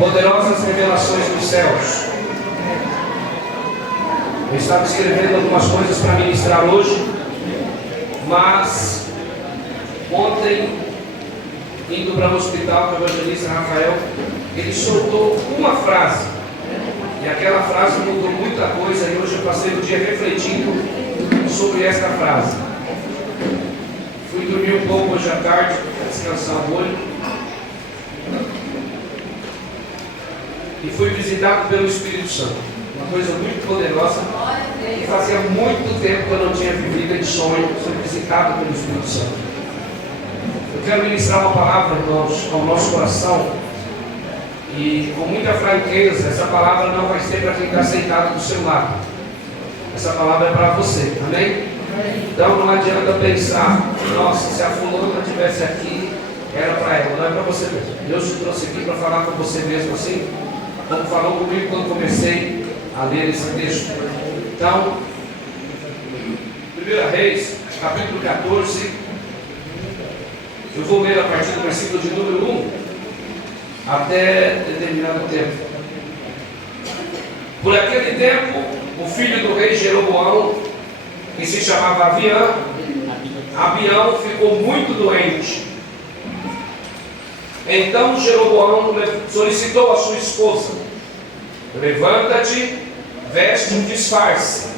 Poderosas revelações dos céus. Eu estava escrevendo algumas coisas para ministrar hoje, mas ontem, indo para o hospital com o evangelista Rafael, ele soltou uma frase, e aquela frase mudou muita coisa, e hoje eu passei o dia refletindo sobre esta frase. Fui dormir um pouco hoje à tarde, para descansar o olho, e fui visitado pelo Espírito Santo, uma coisa muito poderosa, que fazia muito tempo que eu não tinha vivido em sonho. Fui visitado pelo Espírito Santo. Eu quero ministrar uma palavra, irmãos, ao nosso coração, e com muita franqueza, essa palavra não vai ser para quem está sentado do seu lado, essa palavra é para você, amém? Então não adianta pensar, nossa, se a fulana estivesse aqui, era para ela, não é para você mesmo. Deus te trouxe aqui para falar com você mesmo assim, como falou comigo quando comecei a ler esse texto. Então, 1 Reis, capítulo 14, eu vou ler a partir do versículo de número 1 até determinado tempo. Por aquele tempo, o filho do rei Jeroboão, que se chamava Abião, ficou muito doente. Então Jeroboão solicitou a sua esposa: levanta-te, veste um disfarce,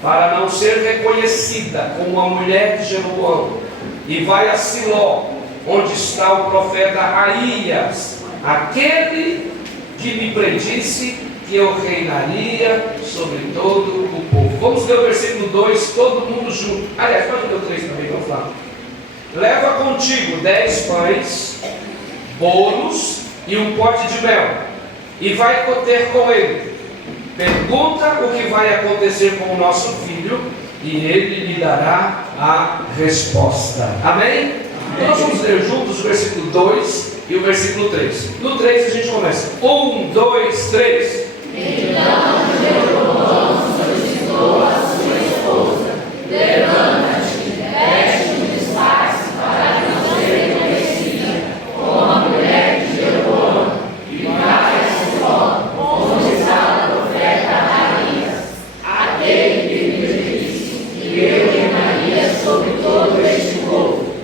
para não ser reconhecida como a mulher de Jeroboão, e vai a Siló, onde está o profeta Aías, aquele que me predisse que eu reinaria sobre todo o povo. Vamos ler o versículo 2, todo mundo junto. Aliás, pode ler o 3 também, vamos lá. Leva contigo 10 pães, bolos e um pote de mel, e vai ter com ele. Pergunta o que vai acontecer com o nosso filho, e ele lhe dará a resposta. Amém? Nós vamos ler juntos o versículo 2 e o versículo 3. No 3 a gente começa. 1, 2, 3. Então Jeroboão solicitou a sua esposa: levanta-te, veste um disfarce, para não ser reconhecida como a mulher de Jeroboão, e vai a Siló, onde está o profeta Aías, aquele que me disse que eu reinaria sobre todo este povo.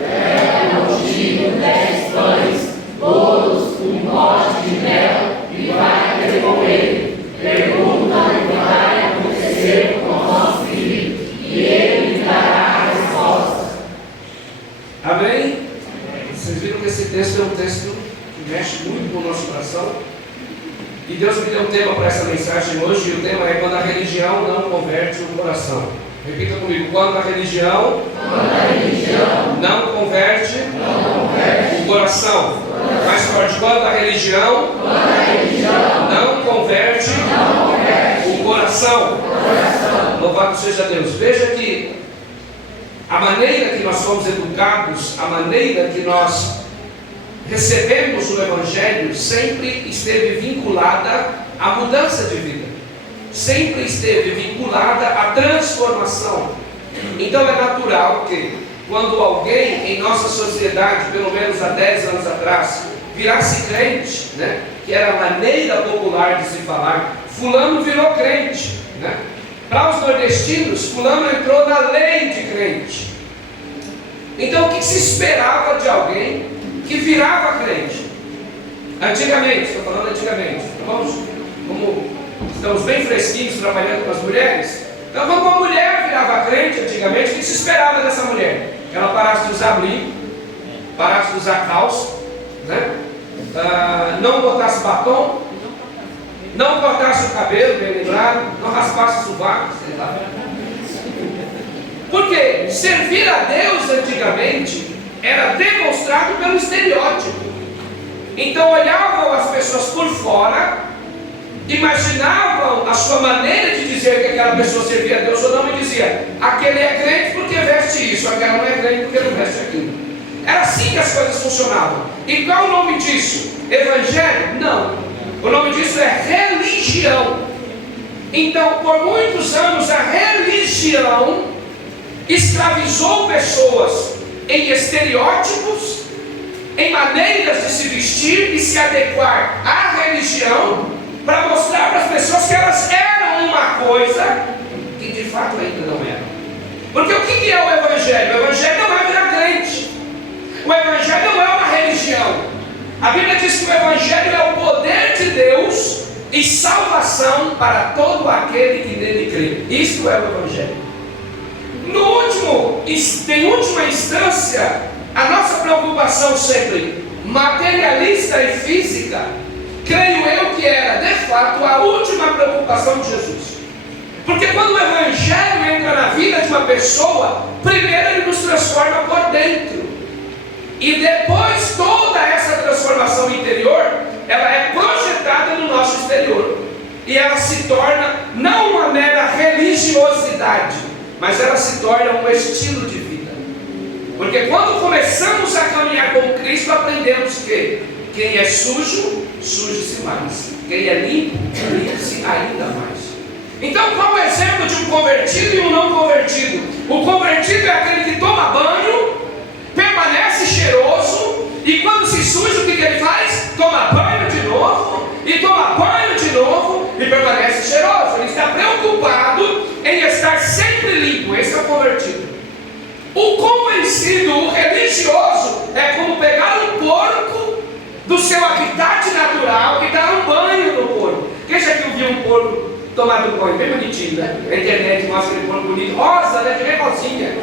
Leva contigo 10 pães, bolos, um pote de mel, e vai ter com ele. Pergunta o que vai acontecer com o nosso filho, e ele lhe dará a resposta. Amém? Vocês viram que esse texto é um texto que mexe muito com o nosso coração? E Deus me deu um tema para essa mensagem hoje, e o tema é quando a religião não converte o coração. Repita comigo: quando a religião não converte o coração. Mais forte: quando a religião não converte o coração. Louvado seja Deus. Veja que a maneira que nós fomos educados, a maneira que nós recebemos o Evangelho, sempre esteve vinculada à mudança de vida, sempre esteve vinculada à transformação. Então é natural que quando alguém em nossa sociedade, pelo menos há 10 anos atrás, virasse crente, né, que era a maneira popular de se falar, fulano virou crente, né? Para os nordestinos, fulano entrou na lei de crente. Então o que se esperava de alguém que virava crente? Antigamente, estou falando antigamente, como estamos bem fresquinhos trabalhando com as mulheres, então quando uma mulher virava crente antigamente, o que se esperava dessa mulher? Que ela parasse de usar brinco, parasse de usar calça, né? Não botasse batom, não cortasse o cabelo, bem lembrado, não raspasse o sovaco, sei lá. Porque servir a Deus antigamente era demonstrado pelo estereótipo. Então olhavam as pessoas por fora, imaginavam a sua maneira de dizer que aquela pessoa servia a Deus ou não, e dizia: aquele é crente porque veste isso, aquela não é crente porque não veste aquilo. Era assim que as coisas funcionavam. E qual o nome disso? Evangelho? Não. O nome disso é religião. Então, por muitos anos, a religião escravizou pessoas em estereótipos em maneiras de se vestir e se adequar à religião, para mostrar para as pessoas que elas eram uma coisa que de fato ainda não eram. Porque o que é o Evangelho? O Evangelho não é virar crente. O Evangelho não é uma religião. A Bíblia diz que o Evangelho é o poder de Deus e salvação para todo aquele que nele crê. Isto é o Evangelho. Em última instância, a nossa preocupação sempre materialista e física, creio eu que era de fato a última preocupação de Jesus. Porque quando o Evangelho entra na vida de uma pessoa, primeiro ele nos transforma por dentro. E depois toda essa transformação interior, ela é projetada no nosso exterior. E ela se torna não uma mera religiosidade, mas ela se torna um estilo de vida. Porque quando começamos a caminhar com Cristo, aprendemos que quem é sujo, suje-se mais. Quem é limpo, limpe-se ainda mais. Então, qual é o exemplo de um convertido e um não convertido? O convertido é aquele que toma banho, permanece cheiroso, e quando se suja, o que ele faz? Toma banho de novo, e toma banho de novo, e permanece cheiroso. Ele está preocupado em estar sempre limpo. Esse é o convertido. O convencido, o religioso, é como pegar um porco do seu habitat natural e dar um banho no porco. Quem já viu um porco tomado banho? Bem bonitinho, né? A internet mostra aquele porco bonito, rosa, né? Bem rosinha.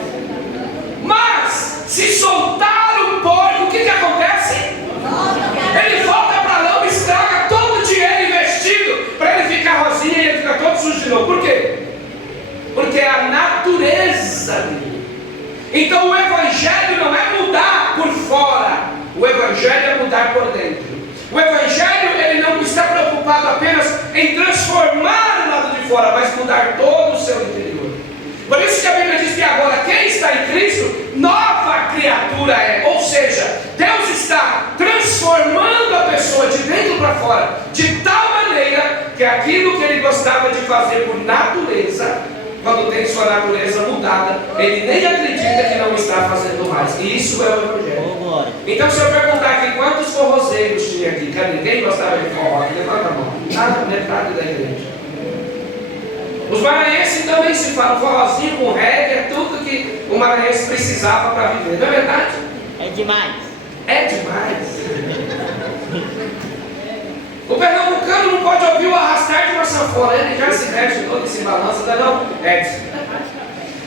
Mas, se soltar o porco, o que acontece? Ele volta para a lama e estraga todo o dinheiro investido para ele ficar rosinha e ele fica todo sujo de novo. Por quê? Porque é a natureza dele. Então o Evangelho não é mudar por fora, o Evangelho é mudar por dentro. O Evangelho, ele não está preocupado apenas em transformar o lado de fora, mas mudar todo o seu interior. Por isso que a Bíblia diz que agora quem está em Cristo, nova criatura é. Ou seja, Deus está transformando a pessoa de dentro para fora, de tal maneira que aquilo que ele gostava de fazer por natureza, quando tem sua natureza mudada, ele nem acredita que não está fazendo mais. E isso é o Evangelho. Então, se eu perguntar aqui quantos forrozeiros tinha aqui, cadê? Quem gostava de forró? Levanta a mão. Metade da igreja. Os maranhenses também se falam, forrozinho com reggae, é tudo que o maranhense precisava para viver. Não é verdade? É demais. É demais. O pernambucano não pode ouvir o arrastar de uma sanfona, ele já se mexe todo, se balança, não?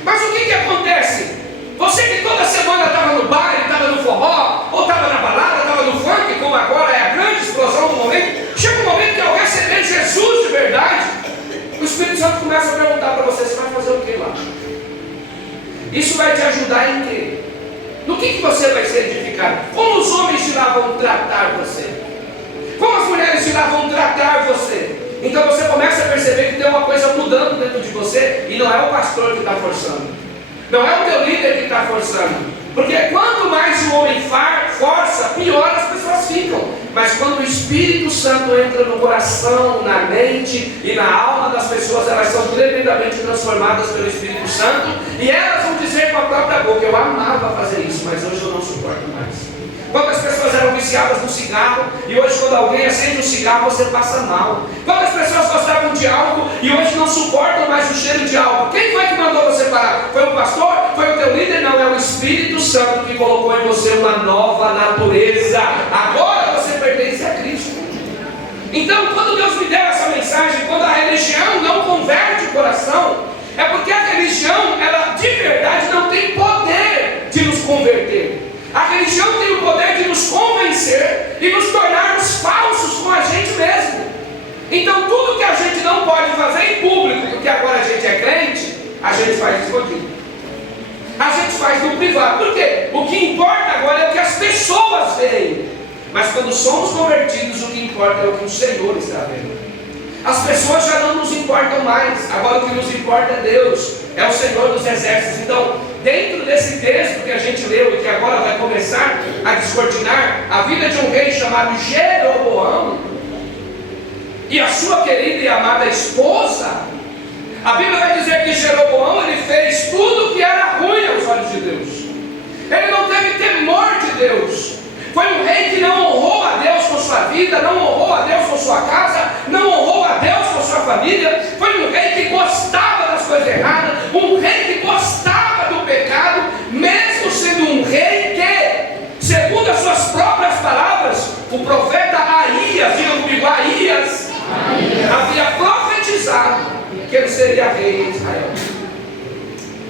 Mas o que acontece? Você que toda semana estava no baile, estava no forró, ou estava na balada, estava no funk, como agora é a grande explosão do momento, chega um momento que ao receber Jesus de verdade, o Espírito Santo começa a perguntar para você: você vai fazer o que lá? Isso vai te ajudar em quê? No que você vai ser edificado? Como os homens de lá vão tratar você? Como as mulheres de lá vão tratar você? Então você começa a perceber que tem uma coisa mudando dentro de você, e não é o pastor que está forçando, não é o teu líder que está forçando. Porque quanto mais o homem força, pior as pessoas ficam. Mas quando o Espírito Santo entra no coração, na mente e na alma das pessoas, elas são tremendamente transformadas pelo Espírito Santo, e elas vão dizer com a própria boca: eu amava fazer isso, mas hoje eu não suporto mais. Quantas pessoas eram viciadas no cigarro, e hoje quando alguém acende um cigarro você passa mal. Quantas pessoas gostavam de álcool e hoje não suportam mais o cheiro de álcool? Quem foi que mandou você parar? Foi o pastor? Foi o teu líder? Não, é o Espírito Santo que colocou em você uma nova natureza. Agora você pertence a Cristo. Então, quando Deus me deu essa mensagem, quando a religião não converte o coração, é porque a religião, ela de verdade não tem poder de nos converter. A religião tem o poder de nos convencer e nos tornarmos falsos com a gente mesmo. Então tudo que a gente não pode fazer em público, porque agora a gente é crente, a gente faz escondido. A gente faz no privado. Por quê? O que importa agora é o que as pessoas veem. Mas quando somos convertidos, o que importa é o que o Senhor está vendo. As pessoas já não nos importam mais. Agora o que nos importa é Deus, é o Senhor dos exércitos. Então, dentro desse texto que a gente leu e que agora vai começar a descortinar a vida de um rei chamado Jeroboão e a sua querida e amada esposa, a Bíblia vai dizer que Jeroboão, ele fez tudo o que era ruim aos olhos de Deus. Ele não teve temor de Deus. Foi um o profeta Aías, diga comigo, Aías, havia profetizado que ele seria rei em Israel.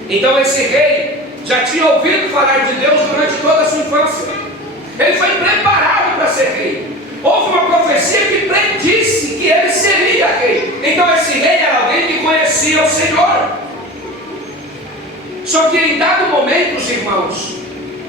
Então esse rei já tinha ouvido falar de Deus durante toda a sua infância. Ele foi preparado para ser rei. Houve uma profecia que predisse que ele seria rei. Então esse rei era alguém que conhecia o Senhor. Só que em dado momento, os irmãos,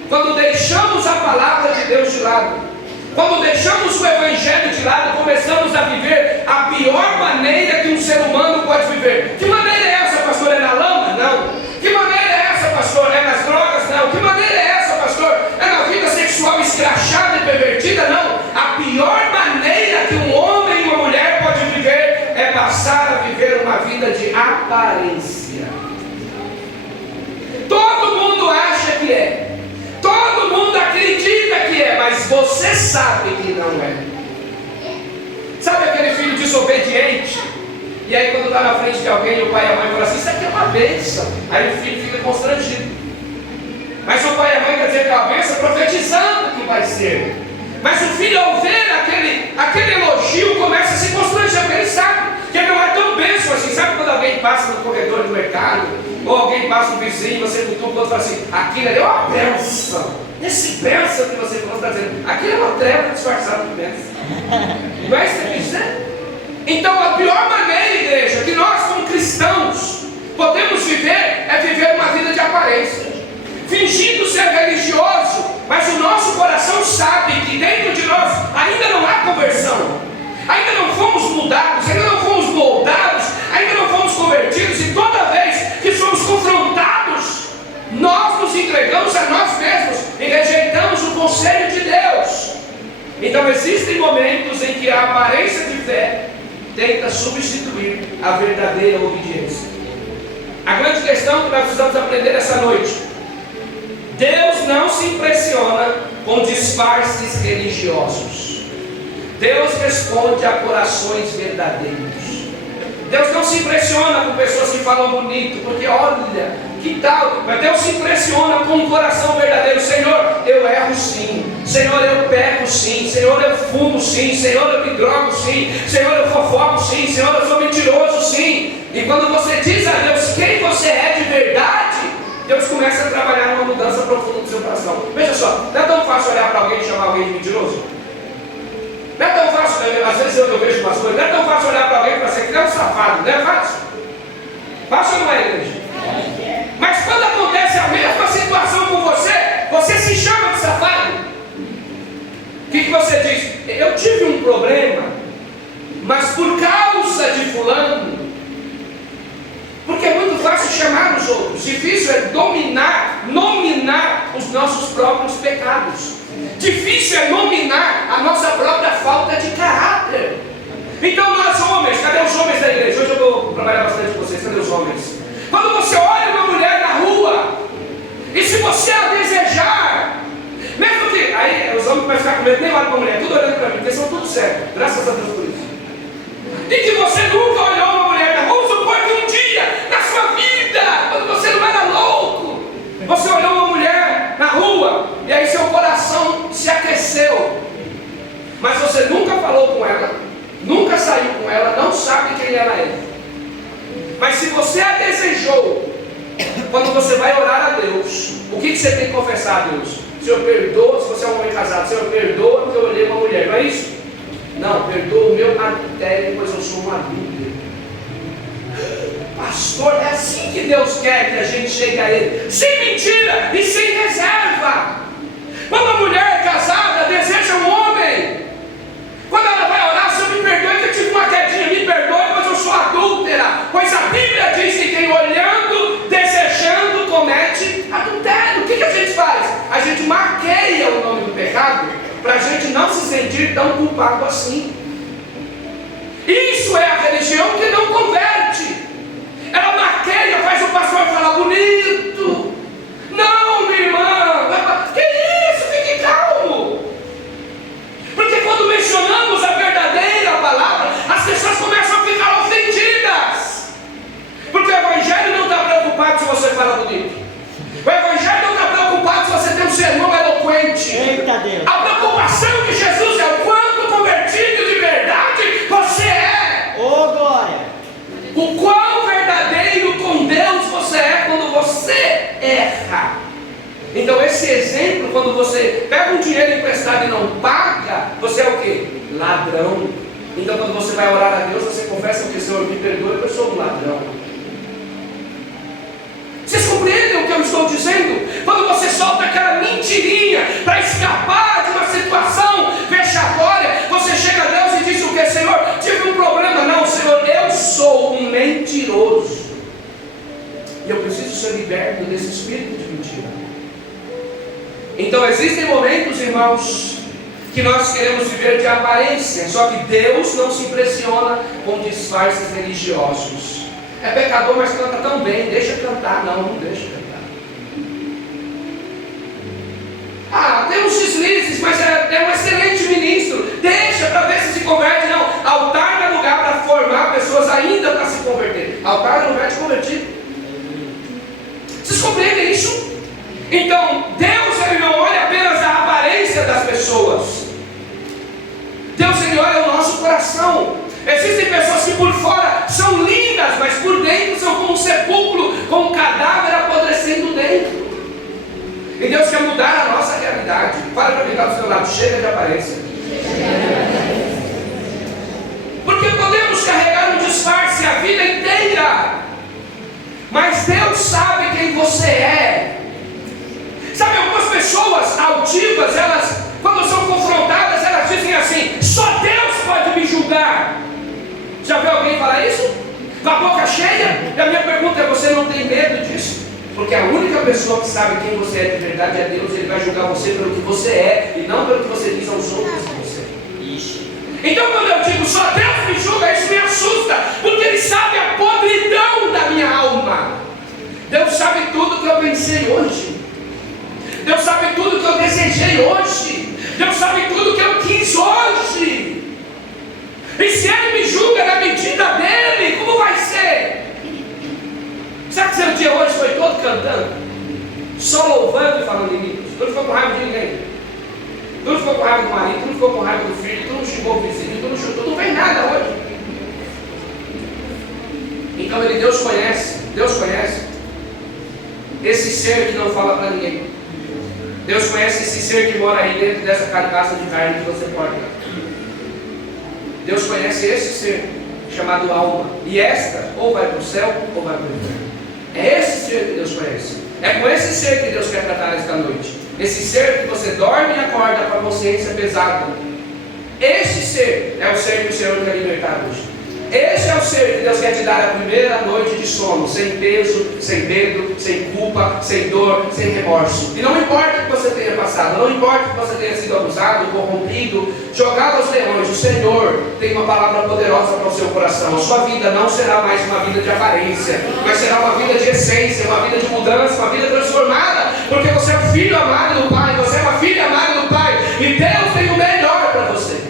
quando deixamos a palavra de Deus de lado, quando deixamos o evangelho de lado, começamos a viver a pior maneira que um ser humano pode viver. Que maneira é essa, pastor? É na lama? Não. Que maneira é essa, pastor? É nas drogas? Não. Que maneira é essa, pastor? É na vida sexual escrachada e pervertida? Não. A pior maneira que um homem e uma mulher pode viver é passar a viver uma vida de aparência. Todo mundo acha que é, todo mundo acredita que é, mas você sabe que não é. Sabe aquele filho desobediente? E aí quando está na frente de alguém, o pai e a mãe falam assim, isso aqui é uma bênção. Aí o filho fica constrangido. Mas o pai e a mãe quer dizer que é uma bênção, profetizando que vai ser. Mas o filho, ao ver aquele elogio, começa a se constranger, porque ele sabe que ele não é tão bênção assim. Sabe quando alguém passa no corredor do mercado, ou alguém passa um vizinho, você cutuca o outro e fala assim, aquilo ali é uma bênção. Esse bênção que você está dizendo, aquilo é uma treva disfarçada de bênção. Não é isso que ele diz? Então a pior maneira, igreja, que nós como cristãos podemos viver é viver uma vida de aparência, fingindo ser religioso, mas o nosso coração sabe que dentro de nós ainda não há conversão, ainda não fomos mudados, ainda não fomos moldados, ainda não fomos convertidos, e toda vez que somos confrontados, nós nos entregamos a nós mesmos e rejeitamos o conselho de Deus. Então existem momentos em que a aparência de fé tenta substituir a verdadeira obediência. A grande questão que nós precisamos aprender essa noite: Deus não se impressiona com disfarces religiosos. Deus responde a corações verdadeiros. Deus não se impressiona com pessoas que falam bonito, porque olha, que tal? Mas Deus se impressiona com um coração verdadeiro. Senhor, eu erro sim. Senhor, eu peco sim. Senhor, eu fumo sim. Senhor, eu me drogo sim. Senhor, eu fofoco sim. Senhor, eu sou mentiroso sim. E quando você diz a Deus quem você é de verdade, Deus começa a trabalhar numa mudança profunda do seu coração. Veja só, não é tão fácil olhar para alguém e chamar alguém de mentiroso? Não é tão fácil, às vezes eu vejo umas coisas, não é tão fácil olhar para alguém e falar assim, que é um safado, não é fácil? Fácil ou não é, igreja? Mas quando acontece a mesma situação com você, você se chama de safado. O que você diz? Eu tive um problema, mas por causa de fulano. Porque é muito fácil chamar os outros, difícil é nominar os nossos próprios pecados. Difícil é nominar a nossa própria falta de caráter. Então nós homens, cadê os homens da igreja? Hoje eu vou trabalhar bastante com vocês, cadê os homens? Quando você olha uma mulher na rua, e se você a desejar, mesmo que, aí os homens vão ficar com medo, nem olham para a mulher, tudo olhando para mim, porque são tudo certo, graças a Deus por isso. E que você nunca olhou uma mulher na rua, vamos supor que um dia, na sua vida, quando você não era louco, você olhou uma mulher na rua, e aí seu coração se aqueceu, mas você nunca falou com ela, nunca saiu com ela, não sabe quem ela é. Mas se você a desejou, quando você vai orar a Deus, o que você tem que confessar a Deus? Senhor, perdoa, se você é um homem casado, Senhor, perdoa porque eu olhei uma mulher, não é isso? Não, perdoa o meu adultério, pois eu sou um adúltero. Pastor, é assim que Deus quer que a gente chegue a Ele, sem mentira e sem reserva. Quando a mulher casada deseja um homem, quando ela vai orar, Senhor, me perdoe que eu tive uma quedinha, me perdoe, pois eu sou adúltera. Pois a Bíblia diz que quem olhando, desejando, comete adultério. O que a gente faz? A gente maqueia o nome do pecado para a gente não se sentir tão culpado assim. Isso é a religião que não converte. Ela maqueia, faz o pastor falar bonito. Não, minha irmã, que isso? Fique calmo. Porque quando mencionamos a verdadeira palavra, as pessoas começam a ficar ofendidas. Porque o Evangelho não está preocupado se você fala bonito. O Evangelho não está preocupado se você tem um sermão eloquente. Eita Deus. A preocupação de Jesus é o Então esse exemplo, quando você pega um dinheiro emprestado e não paga, você é o quê? Ladrão. Então quando você vai orar a Deus, você confessa que o Senhor me perdoe, eu sou um ladrão. Vocês compreendem o que eu estou dizendo? Quando você solta aquela mentirinha para escapar de uma situação vexatória, você chega a Deus e diz o que? Senhor, tive um problema. Não, Senhor, eu sou um mentiroso. E eu preciso ser liberto desse espírito de mentira. Então existem momentos, irmãos, que nós queremos viver de aparência. Só que Deus não se impressiona com disfarces religiosos. É pecador, mas canta tão bem, deixa cantar. Não deixa cantar. Ah, tem uns deslizes, mas é um excelente ministro. Deixa para ver se converte. Não, altar não é lugar para formar pessoas ainda para se converter. Altar é lugar de convertido. Vocês compreendem isso? Então, Deus ele não olha apenas a aparência das pessoas. Deus ele olha o nosso coração. Existem pessoas que por fora são lindas, mas por dentro são como um sepulcro, com um cadáver apodrecendo dentro. E Deus quer mudar a nossa realidade. Fala para mim lá do seu lado, chega de aparência. Porque podemos carregar um disfarce a vida inteira, mas Deus sabe quem você é. Sabe, algumas pessoas altivas, elas, quando são confrontadas, elas dizem assim: só Deus pode me julgar. Já viu alguém falar isso? Com a boca cheia? E a minha pergunta é: você não tem medo disso? Porque a única pessoa que sabe quem você é de verdade é Deus. Ele vai julgar você pelo que você é e não pelo que você diz aos outros que você é. Então quando eu digo só Deus me julga, isso me assusta, porque Ele sabe a podridão da minha alma. Deus sabe tudo que eu pensei hoje. Deus sabe tudo que eu desejei hoje. Deus sabe tudo que eu quis hoje. E se Ele me julga na medida dEle, como vai ser? Será que seu dia hoje foi todo cantando? Só louvando e falando em mim? Tu não ficou com raiva de ninguém? Tu não ficou com raiva do marido? Tu não ficou com raiva do filho? Tu não xingou o vizinho? Tu não chutou? Tu não fez nada hoje. Então Deus conhece esse ser que não fala para ninguém. Deus conhece esse ser que mora aí dentro dessa carcaça de carne que você porta. Deus conhece esse ser chamado alma. E esta ou vai para o céu ou vai para o inferno. É esse ser que Deus conhece. É com esse ser que Deus quer tratar esta noite. Esse ser que você dorme e acorda com a consciência pesada. Este ser é o ser que o Senhor quer libertar hoje. Esse é o ser que Deus quer te dar a primeira noite de sono, sem peso, sem medo, sem culpa, sem dor, sem remorso. E não importa o que você tenha passado, não importa que você tenha sido abusado, corrompido, jogado aos leões, o Senhor tem uma palavra poderosa para o seu coração. A sua vida não será mais uma vida de aparência, mas será uma vida de essência, uma vida de mudança, uma vida transformada, porque você é um filho amado do Pai, você é uma filha amada do Pai, e Deus tem o melhor para você.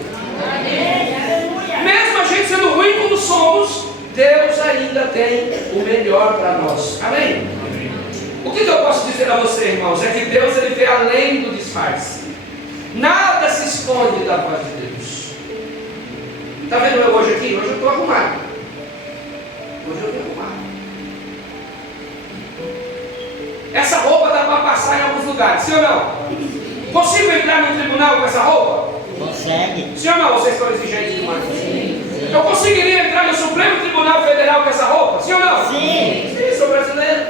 Mesmo a gente sendo ruim como somos, Deus ainda tem o melhor para nós. Amém? Amém. O que eu posso dizer a você, irmãos, é que Deus ele vê além do disfarce. Nada se esconde da voz de Deus. Está vendo eu hoje aqui? Hoje eu estou arrumado. Hoje eu estou arrumado. Essa roupa dá para passar em alguns lugares, sim ou não? Consigo entrar no tribunal com essa roupa? Consegue. Sim ou não? Vocês estão exigentes demais. Eu conseguiria entrar no Supremo Tribunal Federal com essa roupa? Sim ou não? Sim. Sim, sou brasileiro.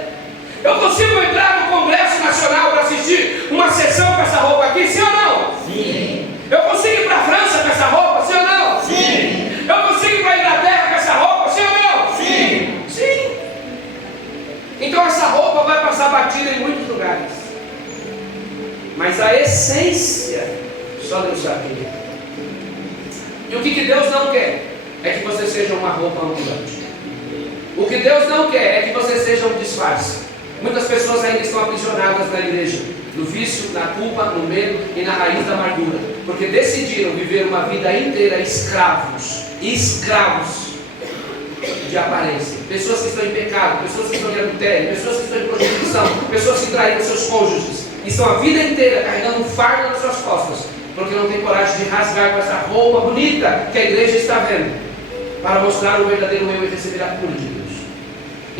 Eu consigo entrar no Congresso Nacional para assistir uma sessão com essa roupa aqui? Sim ou não? Sim. Eu consigo ir para a França com essa roupa? Sim ou não? Sim. Eu consigo ir para a Inglaterra com essa roupa? Sim ou não? Sim. Sim. Então essa roupa vai passar batida em muitos lugares. Mas a essência, só Deus sabe. E o que Deus não quer é que você seja uma roupa ambulante. O que Deus não quer é que você seja um disfarce. Muitas pessoas ainda estão aprisionadas na igreja, no vício, na culpa, no medo e na raiz da amargura, porque decidiram viver uma vida inteira escravos de aparência. Pessoas que estão em pecado, pessoas que estão em adultério, pessoas que estão em prostituição, pessoas que traíram seus cônjuges, e estão a vida inteira carregando um fardo nas suas costas, porque não tem coragem de rasgar com essa roupa bonita que a igreja está vendo, para mostrar o verdadeiro eu e receber a cura de Deus.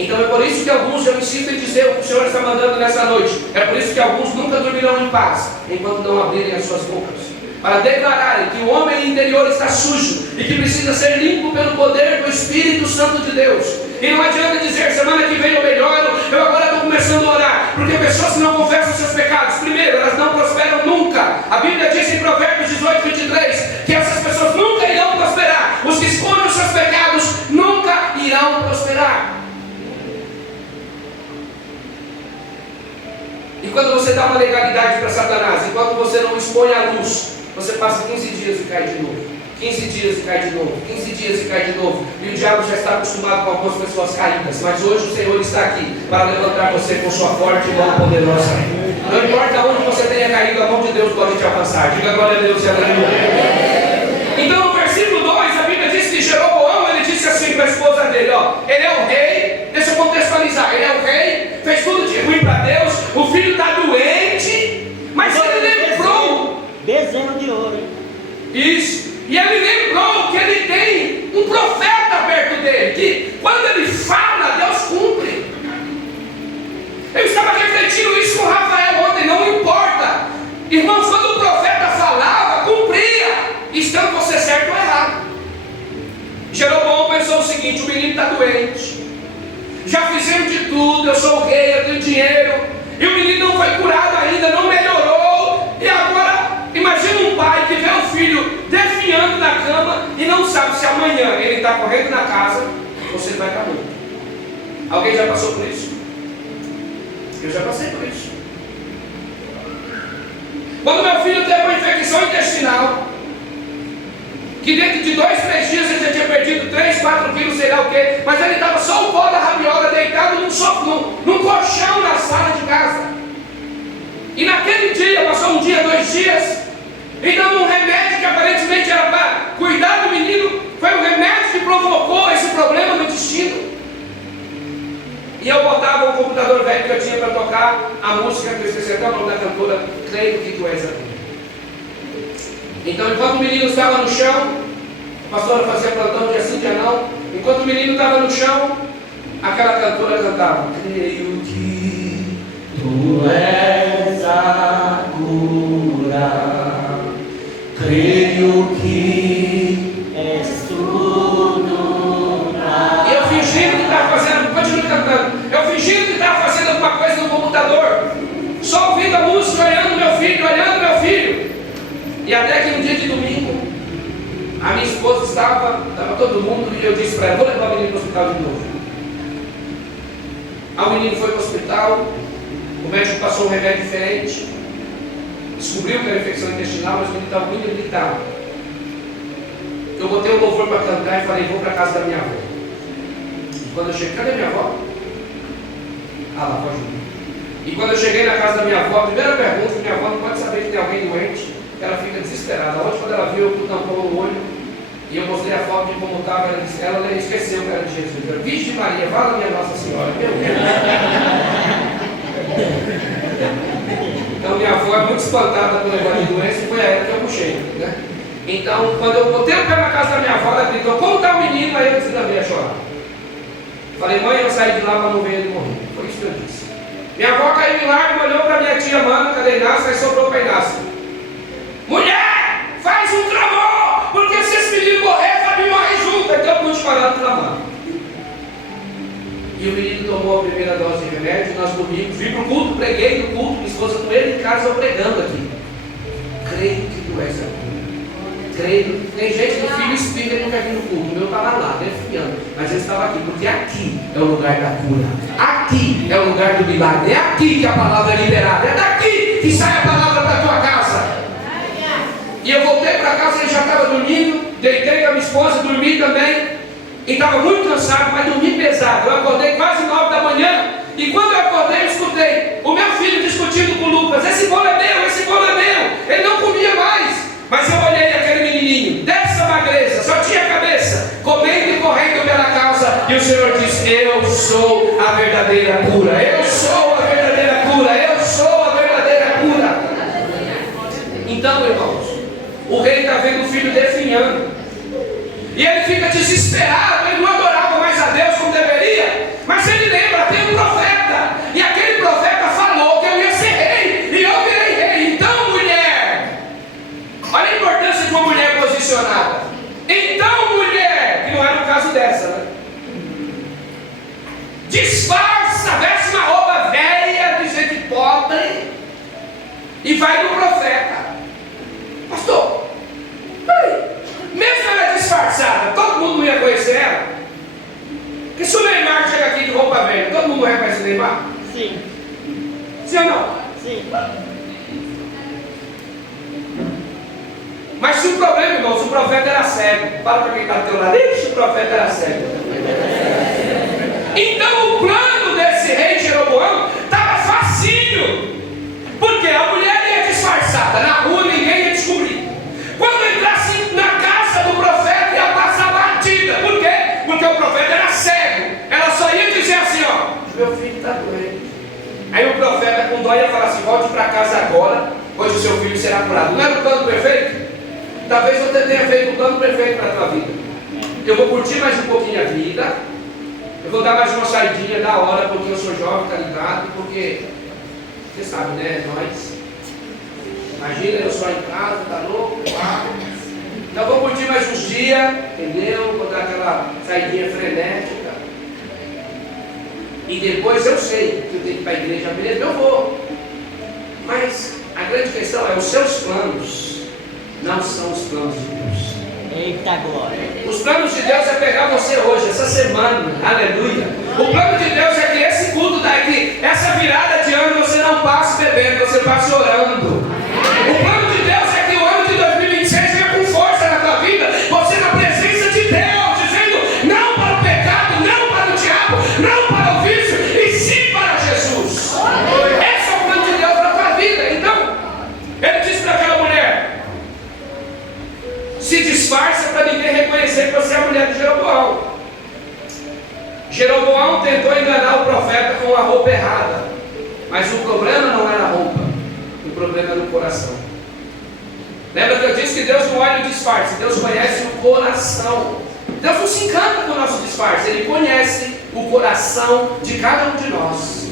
Então é por isso que alguns, eu insisto em dizer o que o Senhor está mandando nessa noite, é por isso que alguns nunca dormirão em paz, enquanto não abrirem as suas bocas, para declararem que o homem interior está sujo e que precisa ser limpo pelo poder do Espírito Santo de Deus. E não adianta dizer, semana que vem eu melhoro, eu agora estou começando a orar, porque pessoas que não confessam seus pecados, primeiro, elas não prosperam nunca. A Bíblia diz em Provérbios 18, 23, que essas pessoas nunca irão prosperar. Os que escondem os seus pecados nunca irão prosperar. E quando você dá uma legalidade para Satanás, enquanto você não expõe a luz, você passa 15 dias e cai de novo, 15 dias e cai de novo, 15 dias e cai de novo, e o diabo já está acostumado com algumas pessoas caídas, mas hoje o Senhor está aqui para levantar você com sua forte mão poderosa. Não importa onde você tenha caído, a mão de Deus pode te alcançar. Diga glória a Deus e aleluia. Então no versículo 2, a Bíblia diz que Jeroboão, ele disse assim para a esposa dele, ele é o rei, deixa eu contextualizar, ele é o rei, fez tudo de ruim para Deus, o filho está doente, mas ele lembrou, bezerro de ouro. Isso, e ele lembrou que ele tem um profeta perto dele, que quando ele fala, Deus cumpre. Eu estava refletindo isso com o Rafael ontem, não importa, irmãos, quando o profeta falava, cumpria, estando você certo ou errado. Jeroboão pensou o seguinte, o menino está doente, já fizemos de tudo, eu sou o rei, eu tenho dinheiro, e o menino não foi curado ainda, não melhorou, e agora, imagina um pai que vê o filho definhando na cama e não sabe se amanhã ele está correndo na casa ou se ele vai estar morto. Alguém já passou por isso? Eu já passei por isso. Quando meu filho teve uma infecção intestinal, que dentro de 2, 3 dias ele já tinha perdido 3, 4 quilos, sei lá o quê, mas ele estava só o pó da rabiola deitado num colchão na sala de casa. E naquele dia, passou um dia, 2 dias, então um remédio que aparentemente era para cuidar do menino, foi o remédio que provocou esse problema no intestino. E eu botava um computador velho que eu tinha para tocar a música, que eu esqueci até o nome da cantora, Creio que Tu És a Tua. Então, enquanto o menino estava no chão, a pastora fazia plantão dia sim, dia não. Enquanto o menino estava no chão, aquela cantora cantava: Creio que Tu és a cura, creio que És tudo E eu fingindo que estava fazendo, continuo cantando, eu fingindo que estava fazendo alguma coisa no computador, só ouvindo a música, olhando meu filho. E até que um dia de domingo, a minha esposa estava todo mundo, e eu disse para ela: vou levar o menino para o hospital de novo. Aí o menino foi para o hospital, o médico passou um remédio diferente, descobriu que era infecção intestinal, mas o menino estava muito irritado. Eu botei o louvor para cantar e falei: vou para a casa da minha avó. E quando eu cheguei, cadê minha avó? Ah, lá, pode ir. E quando eu cheguei na casa da minha avó, a primeira pergunta: minha avó não pode saber que tem alguém doente. Ela fica desesperada. Ontem, quando ela viu, eu pus tampão no olho e eu mostrei a foto de como estava. Ela esqueceu que era de Jesus. Eu, Virgem Maria, fala minha Nossa Senhora. Meu Deus. Então, minha avó é muito espantada por levar de doença e foi a ela que eu puxei, né? Então, quando eu botei o pé na casa da minha avó, ela gritou: como está o menino? Aí eu desgravei a chorar. Falei: mãe, eu saí de lá para não ver ele morrer. Foi isso que eu disse. Minha avó caiu em lágrimas, olhou para minha tia Mana, cadê Inácio? Aí sobrou para Inácio: mulher, faz um clamor, porque se esse menino morrer, Fabinho morre junto. Aí todo mundo disparado clamando. E o menino tomou a primeira dose de remédio, nós dormimos, vim para o culto, preguei no culto, minha esposa com ele em casa, eu pregando aqui. Creio que Tu és a cura. Creio. Tem gente que filho espírita e não quer vir no culto, o meu estava lá, defiando, mas ele estava aqui, porque aqui é o lugar da cura, aqui é o lugar do milagre, é aqui que a palavra é liberada, é daqui que sai a palavra para a tua casa. E eu voltei para casa, ele já estava dormindo, deitei com a minha esposa, dormi também, e estava muito cansado, mas dormi pesado. Eu acordei quase 9 da manhã, e quando eu acordei, eu escutei o meu filho discutindo com o Lucas: esse bolo é meu, esse bolo é meu. Ele não comia mais, mas eu olhei aquele menininho, dessa magreza, só tinha a cabeça, comendo e correndo pela casa, e o Senhor disse: eu sou a verdadeira cura, eu sou a verdadeira cura, eu sou a verdadeira cura. Então, irmãos, o rei está vendo o filho definhando, e ele fica desesperado. Ele não adorava mais a Deus como deveria, mas ele posicionada. Então, mulher, que não era o caso dessa, né? Disfarça, veste uma roupa velha de gente pobre e vai no profeta. Pastor, peraí, mesmo ela disfarçada, todo mundo não ia conhecer ela? Porque se o Neymar chega aqui de roupa velha, todo mundo reconhece o Neymar? Sim. Sim ou não? Sim. Mas se o problema, irmão, se o profeta era cego, fala para quem está do teu lado, se o profeta era cego. Então o plano desse rei Jeroboão estava facinho, porque a mulher ia disfarçada, na rua ninguém ia descobrir. Quando entrasse na casa do profeta ia passar batida. Por quê? Porque o profeta era cego. Ela só ia dizer assim, ó, meu filho está doente. Aí o profeta com dó ia falar assim, volte para casa agora, pois o seu filho será curado. Não era o plano perfeito? Talvez você tenha feito o plano perfeito para a tua vida. Eu vou curtir mais um pouquinho a vida. Eu vou dar mais uma saidinha da hora, porque eu sou jovem, tá ligado? Porque, você sabe, né? Nós. Imagina, eu só em casa, tá louco? Então vou curtir mais uns dias, entendeu? Vou dar aquela saidinha frenética. E depois eu sei que eu tenho que ir para a igreja mesmo, eu vou. Mas a grande questão é, os seus planos não são os planos de Deus. Eita glória. Os planos de Deus é pegar você hoje, essa semana, aleluia. O plano de Deus é que esse culto daqui, essa virada de ano, você não passe bebendo, você passe orando. O plano de Deus é que o ano de 2026 venha com força na tua vida, você na presença de Deus, dizendo não para o pecado, não para o diabo, não para o vício, e sim para Jesus. Esse é o plano de Deus na tua vida. Então, ele disse para aquela mulher, se disfarça para ninguém reconhecer que você é a mulher de Jeroboão. Jeroboão tentou enganar o profeta com a roupa errada, mas o problema não era a roupa, o problema era o coração. Lembra que eu disse que Deus não olha o disfarce, Deus conhece o coração. Deus não se encanta com o nosso disfarce, Ele conhece o coração de cada um de nós.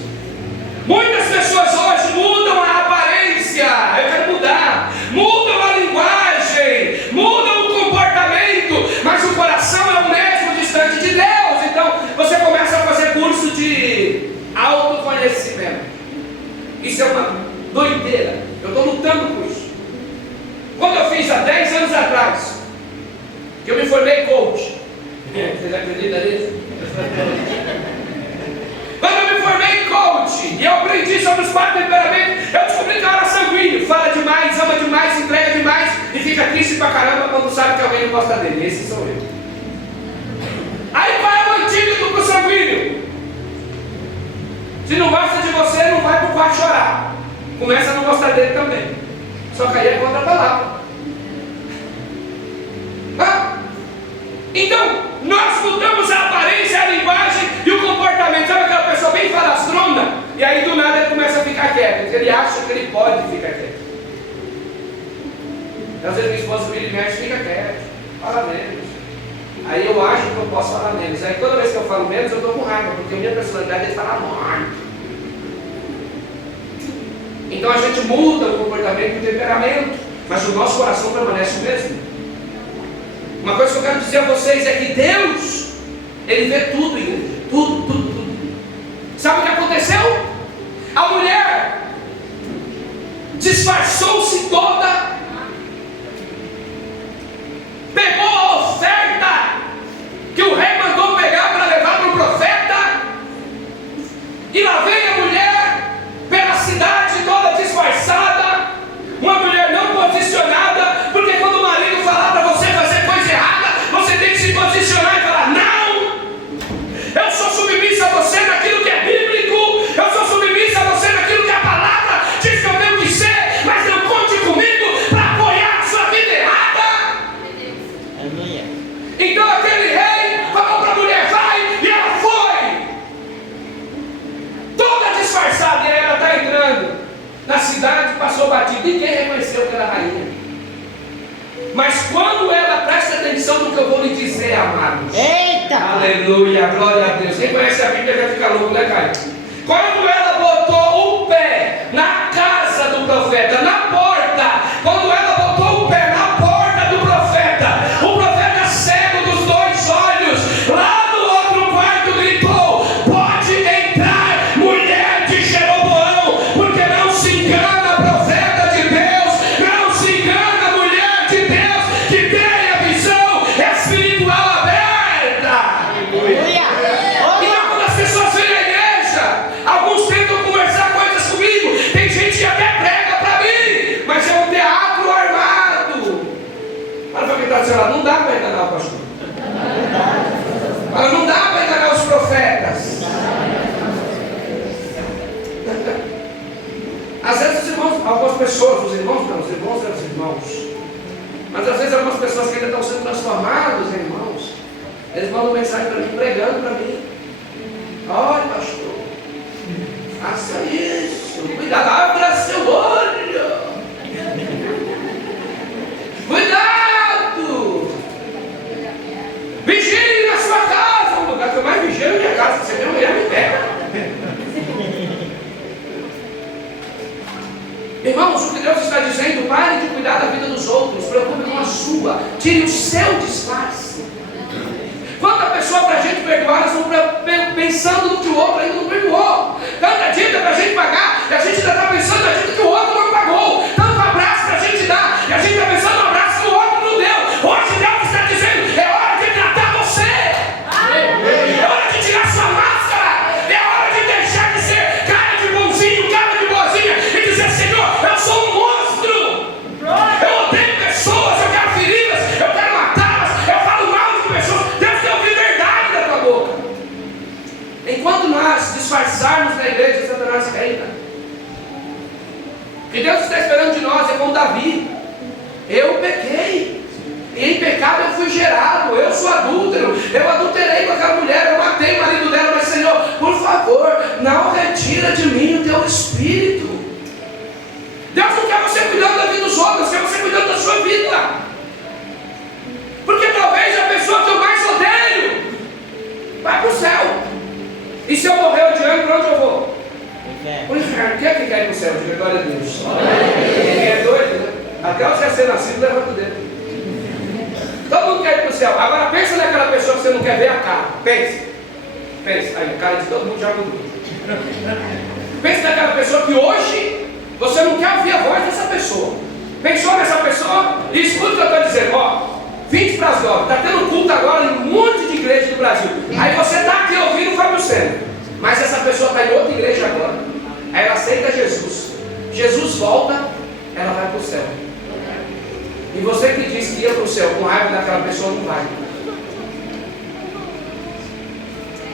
Muitas pessoas hoje mudam a aparência, eu quero mudar, mudam a linguagem, mudam o comportamento, mas o coração é o mesmo distante de Deus. Então você começa a fazer curso de autoconhecimento. Isso é uma doideira, eu estou lutando por isso. Quando eu fiz há 10 anos atrás, que eu me formei coach, vocês acreditam nisso? Quando eu me formei coach e eu aprendi sobre os 4 temperamentos, eu descobri que eu era sanguíneo, fala demais, ama demais, entrega demais e fica triste pra caramba quando sabe que alguém não gosta dele. Esse sou eu. Aí qual é o antídoto pro sanguíneo? Se não gosta de você, não vai pro quarto chorar. Começa a não gostar dele também. Só que aí é contra a palavra. Então, nós mudamos a aparência, a linguagem e o comportamento. Sabe aquela pessoa bem falastrona? E aí do nada ele começa a ficar quieto, porque ele acha que ele pode ficar quieto. Às vezes minha esposa vira e mexe, fica quieto, fala menos. Aí eu acho que eu posso falar menos. Aí toda vez que eu falo menos, eu estou com raiva, porque a minha personalidade é falar muito. Então a gente muda o comportamento e o temperamento, mas o nosso coração permanece o mesmo. Uma coisa que eu quero dizer a vocês é que Deus, Ele vê tudo, igreja. Tudo. Sabe o que aconteceu? A mulher disfarçou-se toda, pegou a oferta que o rei mandou pegar para levar para o profeta, e lá vem a mulher pela cidade toda disfarçada, uma mulher não posicionada, porque quando o marido falar para você fazer coisa errada, você tem que se posicionar e falar, não, eu sou submissa a você naquilo que é bíblico, eu sou submissa a você naquilo que a palavra diz que eu tenho que ser, mas não conte comigo para apoiar a sua vida errada. Então aquele rei falou para a mulher, vai, e ela foi, toda disfarçada, e ela está entrando na cidade, passou batido, ninguém reconheceu que era rainha. Mas quando ela, presta atenção no que eu vou lhe dizer, amados. Eita! Aleluia, glória a Deus. Quem conhece a Bíblia já fica louco, né, Caio? Quando ela botou o pé na casa do profeta, na porta, quando ela botou o pé na porta do profeta, Fala para quem está do seu lado, não dá para enganar o pastor. Fala, não dá para enganar os profetas. Às vezes os irmãos, algumas pessoas, os irmãos não, os irmãos eram os irmãos. Mas às vezes algumas pessoas que ainda estão sendo transformados em irmãos, eles mandam mensagem para mim, pregando para mim. Olha, pastor, faça isso, cuidado, abra seu olho. Cuidado! Vigie na sua casa, o lugar que eu mais vigio é a minha casa, você minha mulher me pega. Irmãos, o que Deus está dizendo, pare de cuidar da vida dos outros, preocupe com a sua, tire o seu disfarce. Quanta pessoa para a gente perdoar, nós estamos pensando no que o outro ainda não perdoou. Tanta dívida para a gente pagar, e a gente ainda está pensando na dívida que o outro não pagou. Tanto abraço para a gente dar, e a gente está pensando no abraço que o outro não deu. Hoje Deus está dizendo, é hora de tratar você. É hora de tirar sua máscara. É hora de deixar de ser cara de bonzinho, cara de boazinha, e dizer, Senhor, eu sou um monstro. Eu odeio pessoas, eu quero feri-las, eu quero matá-las, eu falo mal de pessoas. Deus quer ouvir verdade da tua boca. Enquanto nós disfarçarmos na igreja, Satanás reina. O que Deus está esperando de nós é como Davi. Eu pequei, e em pecado eu fui gerado, eu sou adúltero, eu adulterei com aquela mulher, eu matei o marido dela, mas Senhor, por favor, não retira de mim o teu espírito. Deus não quer você cuidando da vida dos outros, quer você cuidando da sua vida. Porque talvez a pessoa que eu mais odeio vai para o céu. E se eu morrer odiando, para onde eu vou? Para o inferno. Quem é que quer ir para o céu? Diga glória a Deus. Quem é doido, né? Até os recém-nascidos levantam o dedo. Todo mundo quer ir para o céu. Agora pensa naquela pessoa que você não quer ver a cara. Pense. Aí, a cara de todo mundo já mudou. Pense naquela pessoa que hoje você não quer ouvir a voz dessa pessoa. Pensou nessa pessoa? E escuta o que eu estou dizendo. Ó, 20 para as 9. Está tendo culto agora em um monte de igreja do Brasil. Aí você está aqui ouvindo o Fábio Sena. Mas essa pessoa está em outra igreja agora. Aí ela aceita Jesus. Jesus volta, ela vai para o céu. E você que disse que ia para o céu com raiva daquela pessoa, não vai.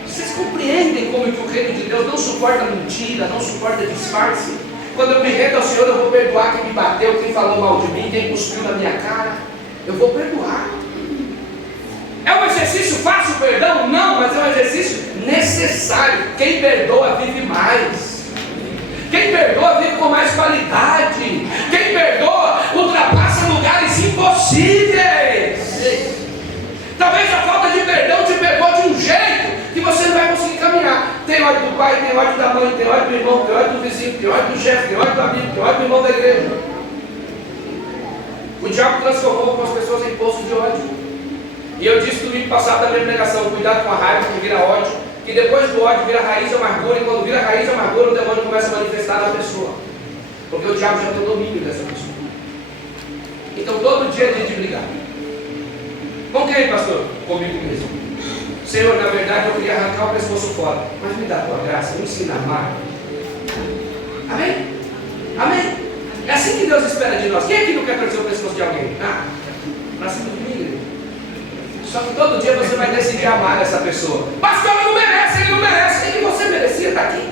Vocês compreendem como que o reino de Deus não suporta mentira, não suporta disfarce? Quando eu me rendo ao Senhor, eu vou perdoar quem me bateu, quem falou mal de mim, quem cuspiu na minha cara. Eu vou perdoar. É um exercício fácil, perdão? Não, mas é um exercício necessário. Quem perdoa vive mais. Quem perdoa vive com mais qualidade. Quem perdoa ultrapassa lugares impossíveis. Talvez a falta de perdão te pegou de um jeito que você não vai conseguir caminhar. Tem ódio do pai, tem ódio da mãe, tem ódio do irmão, tem ódio do vizinho, tem ódio do chefe, tem ódio do amigo, tem ódio do irmão da igreja. O diabo transformou algumas pessoas em poço de ódio. E eu disse domingo passado na minha pregação, cuidado com a raiva que vira ódio, que depois do ódio vira raiz de amargura, e quando vira raiz de amargura, o demônio começa a manifestar na pessoa. Porque o diabo já tem o domínio dessa pessoa. Então todo dia é dia de brigar. Com quem, pastor? Comigo mesmo. Senhor, na verdade eu queria arrancar o pescoço fora, mas me dá a tua graça, me ensina a amar. Amém? Amém? É assim que Deus espera de nós. Quem aqui não quer torcer o pescoço de alguém? Para cima de mim. Só que todo dia você vai decidir amar essa pessoa. Pastor, ele não merece, ele não merece. E você merecia estar aqui?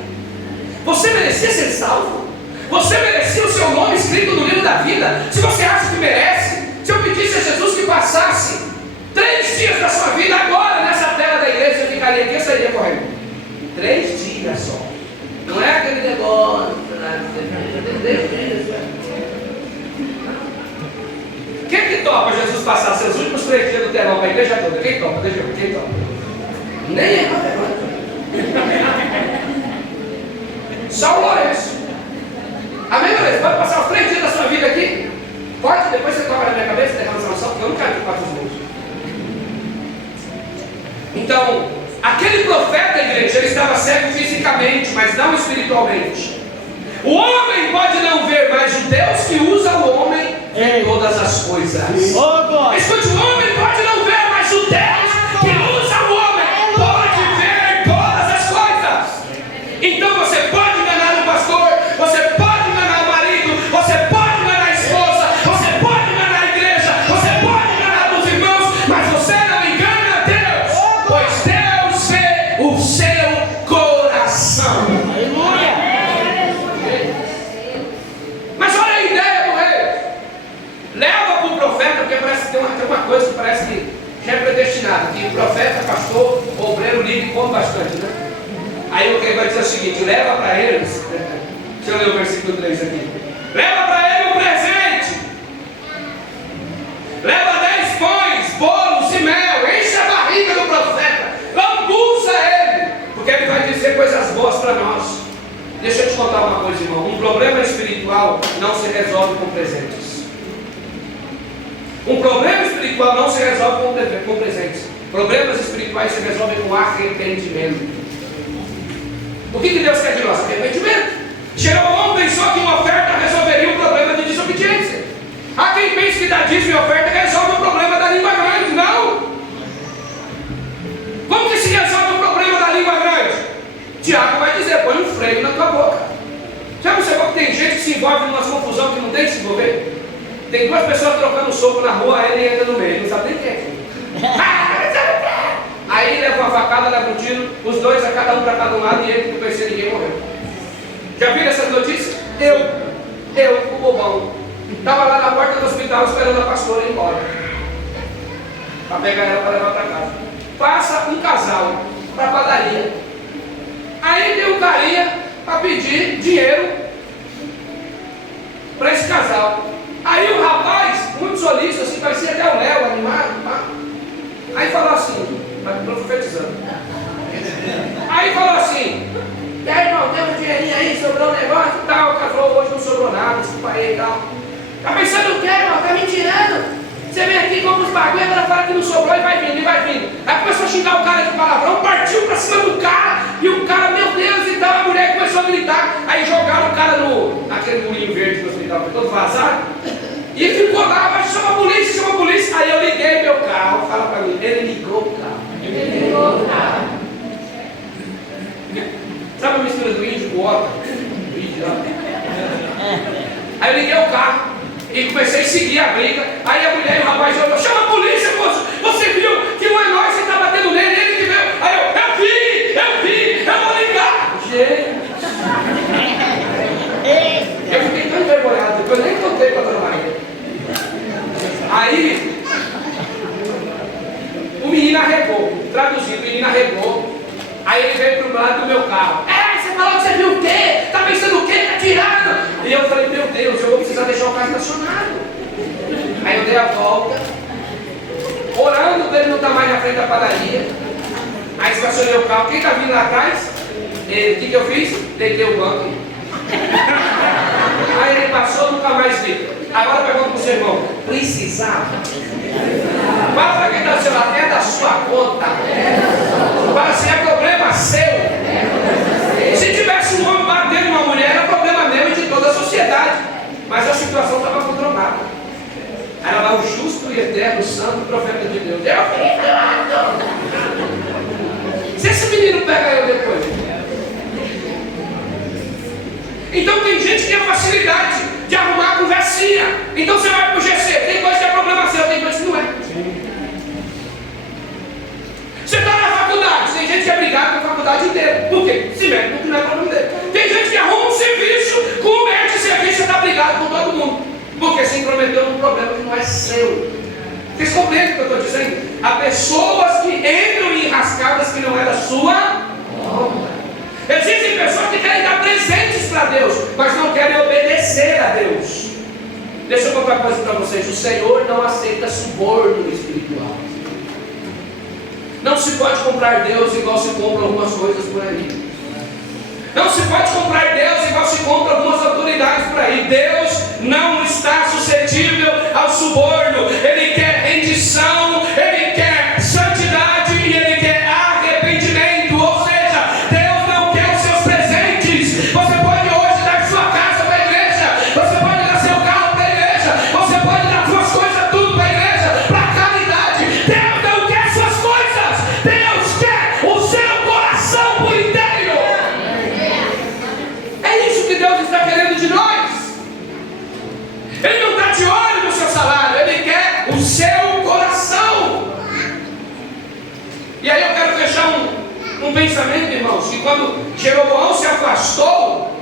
Você merecia ser salvo? Você merecia o seu nome escrito no livro da vida? Se você acha que merece, se eu pedisse a Jesus que passasse 3 dias da sua vida agora nessa terra da igreja, você ficaria aqui, eu sairia correndo. 3 dias só. Não é aquele negócio. 3 dias, velho. Quem que topa Jesus passar seus últimos 3 dias do telão para a igreja toda? Quem topa? Deixa eu ver, quem topa? Nem é para só o Lourenço. Amém, Lourenço? Pode passar os 3 dias da sua vida aqui? Pode? Depois você toca na minha cabeça e derrama essa noção, porque eu não quero que faça os meus. Então, aquele profeta, igreja, ele estava cego fisicamente, mas não espiritualmente. O homem pode não ver, mas o Deus que usa o homem vê todas as coisas. Escute, o homem pode não ver, mas o Deus que usa o homem pode ver todas as coisas. Então você pode enganar o pastor, você pode enganar o marido, você pode enganar a esposa, você pode enganar a igreja, você pode enganar coisa que parece que já é predestinada, que profeta, pastor, obreiro, líder come bastante, né? Aí o rei vai dizer o seguinte: leva para eles, deixa eu ler o versículo 3 aqui, leva para ele um presente, leva 10 pães, bolos e mel, enche a barriga do profeta, lambuza ele, porque ele vai dizer coisas boas para nós. Deixa eu te contar uma coisa, irmão. Um problema espiritual não se resolve com presentes. Um problema espiritual não se resolve com presentes. Problemas espirituais se resolvem com arrependimento. O que Deus quer de nós? Arrependimento. Jeroboão pensou que uma oferta resolveria um problema de desobediência. Há quem pense que dar dízimo e oferta resolve o problema da língua grande. Não! Como que se resolve o problema da língua grande? Tiago vai dizer: põe um freio na tua boca. Já observou que tem gente que se envolve numa confusão que não tem que se envolver? Tem duas pessoas trocando soco na rua, ele entra no meio, não sabe nem quem é. Aí leva uma facada, leva um tiro, os dois, cada um para cada um lado, e ele que não conhecia ninguém morreu. Já viram essas notícias? Eu, o bobão, estava lá na porta do hospital esperando a pastora ir embora, para pegar ela para levar para casa. Passa um casal para a padaria. Aí tem um carinha para pedir dinheiro para esse casal. Aí o rapaz, muito solícito, assim, parecia até o Léo, animado, pá. Aí falou assim, estou profetizando. Aí falou assim: e aí, irmão, tem um dinheirinho aí, sobrou um negócio e tal. O cara falou: hoje não sobrou nada, desculpa aí e tal. Tá pensando o quê, irmão? Tá me tirando? Você vem aqui, compra os bagulho, ela fala que não sobrou e vai vindo, e vai vindo. Aí começou a xingar o cara de palavrão, partiu pra cima do cara, e o cara, meu Deus, e tal, a mulher começou a gritar. Aí jogaram o cara naquele murinho verde do hospital, foi todo vazado, e ficou lá: vai, chama a polícia, chama a polícia. Aí eu liguei meu carro, fala pra mim, ele ligou o carro. Sabe a mistura do índio com o óbvio? Aí eu liguei o carro e comecei a seguir a briga. Aí a mulher e o rapaz falou: chama a polícia, moço. Você viu que não é nós que está batendo nele, ele que veio. Aí eu vi, eu vou ligar. Gente, eu fiquei tão envergonhado, eu nem contei para a dona Maria. Aí o menino arregou, traduzindo, o menino arregou. Aí ele veio pro lado do meu carro: você falou que você viu o quê? Tá pensando o quê? Tá tirando? E eu falei: meu Deus, eu vou precisar deixar o carro estacionado. Aí eu dei a volta, orando para ele não estar mais na frente da padaria. Aí estacionei o carro. Quem tá vindo lá atrás? O que eu fiz? Deitei o banco. Aí ele passou, nunca mais vi. Agora pergunta pro seu irmão: precisava? Fala para quem está do seu lado: é da sua conta. Fala se é problema seu. Se tivesse um homem batendo uma mulher, era problema meu e de toda a sociedade. Mas a situação estava controlada. Aí ela vai: o justo e eterno, santo profeta de Deus. Eu se esse menino pega eu depois. Então tem gente que tem a facilidade de arrumar a conversinha. Então você vai pro GC, tem coisa que é problema seu, tem coisa que não é. Você está na faculdade, tem gente que é brigada com a faculdade inteira. Por quê? Se mete porque não é problema dele. Tem gente que arruma um serviço, com o médico de serviço, você está brigado com todo mundo. Porque se intrometeu num problema que não é seu. Vocês compreendem o que eu estou dizendo? Há pessoas que entram em enrascadas que não é da sua honra. Existem pessoas que querem dar presentes para Deus, mas não querem obedecer a Deus. Deixa eu contar uma coisa para vocês: o Senhor não aceita suborno espiritual. Não se pode comprar Deus igual se compra algumas coisas por aí. Não se pode comprar Deus igual se compra algumas autoridades por aí. Deus não está suscetível ao suborno. Ele quer rendição, Ele quer santidade e Ele quer arrependimento. Ou seja, Deus não quer os seus presentes. Você pode hoje dar sua casa para a igreja, você pode dar seu carro para a igreja, você pode dar suas coisas tudo para a igreja, para a caridade. Deus não quer suas coisas, Deus quer o seu coração por inteiro. É isso que Deus está querendo de nós. Ele não está de olho no seu salário, Ele quer o seu coração. E aí eu quero fechar um pensamento, irmãos, que quando Jeroboão se afastou,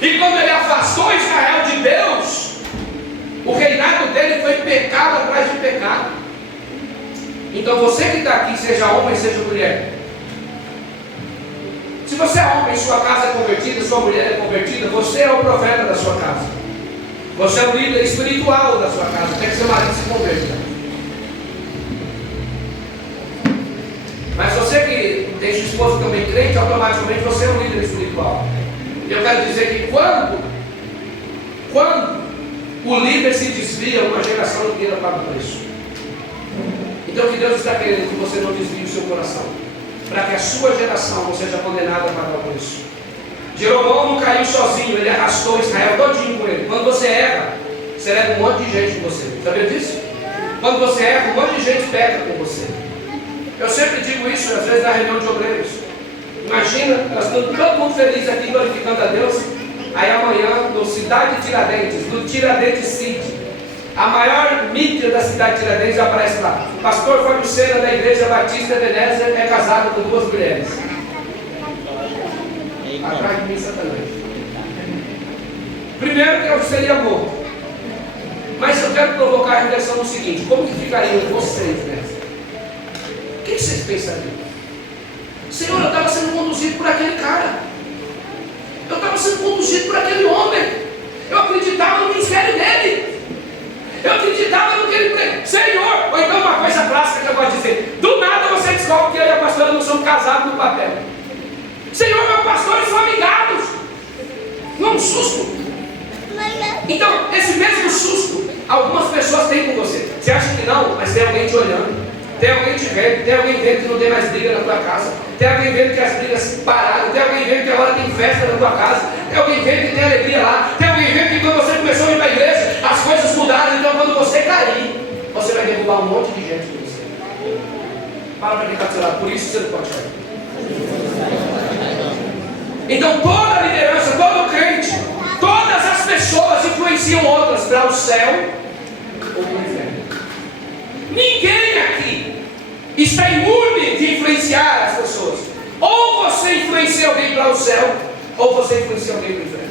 e quando ele afastou Israel de Deus, o reinado dele foi pecado atrás de pecado. Então você que está aqui, seja homem, seja mulher. Se você é homem, sua casa é convertida, sua mulher é convertida, você é o profeta da sua casa. Você é o líder espiritual da sua casa, até que seu marido se converta. Mas você que tem sua esposa também crente, automaticamente você é um líder espiritual. E eu quero dizer que quando o líder se desvia, uma geração inteira paga o preço. Então o que Deus está querendo? Que você não desvie o seu coração, para que a sua geração não seja condenada a pagar o preço. Jeroboão não caiu sozinho, ele arrastou Israel todinho com ele. Quando você erra, você leva um monte de gente com você. Sabia disso? Quando você erra, um monte de gente peca com você. Eu sempre digo isso, às vezes na reunião de obreiros. Imagina, nós estamos todo mundo feliz aqui, glorificando a Deus. Aí amanhã, no Cidade de Tiradentes, no Tiradentes City, a maior mídia da cidade de Tiradentes aparece lá. O pastor Fábio Sena, da Igreja Batista Ebenezer, é casado com 2 mulheres. Atrás de mim, Satanás. Primeiro que eu seria morto. Mas eu quero provocar a reflexão no seguinte: como que ficariam vocês nessa? O que vocês pensariam? Senhor, eu estava sendo conduzido por aquele cara. Eu estava sendo conduzido por aquele homem. Eu acreditava no ministério dele. Eu acreditava no que ele pregava. Senhor, ou então uma coisa clássica que eu gosto de dizer: do nada você descobre que eu e a pastora não somos casados no papel. Senhor, meus pastores são amigados. Não um susto. Então, esse mesmo susto, algumas pessoas têm com você. Você acha que não, mas tem alguém te olhando. Tem alguém te vendo, tem alguém vendo que não tem mais briga na tua casa. Tem alguém vendo que as brigas pararam. Tem alguém vendo que agora tem festa na tua casa. Tem alguém vendo que tem alegria lá. Tem alguém vendo que quando você começou a ir para a igreja, as coisas mudaram. Então quando você cair, você vai derrubar um monte de gente com você. Para quem está do seu lado, por isso você não pode cair. Então toda a liderança, todo crente, todas as pessoas influenciam outras para o céu ou para o inferno. Ninguém aqui está imune de influenciar as pessoas. Ou você influencia alguém para o céu, ou você influencia alguém para o inferno.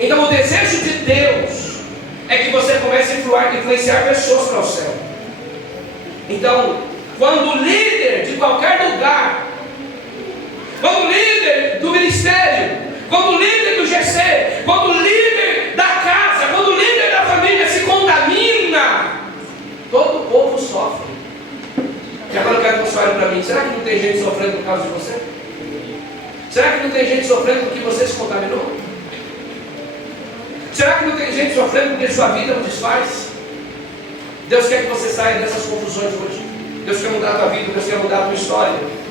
Então o desejo de Deus é que você comece a influenciar pessoas para o céu. Então, quando o líder de qualquer lugar, quando o líder do ministério, quando o líder do GC, quando o líder da casa, quando o líder da família se contamina, todo o povo sofre. E agora eu quero que você olhe para mim: será que não tem gente sofrendo por causa de você? Será que não tem gente sofrendo porque você se contaminou? Será que não tem gente sofrendo porque sua vida não desfaz? Deus quer que você saia dessas confusões hoje. Deus quer mudar a tua vida, Deus quer mudar a tua história.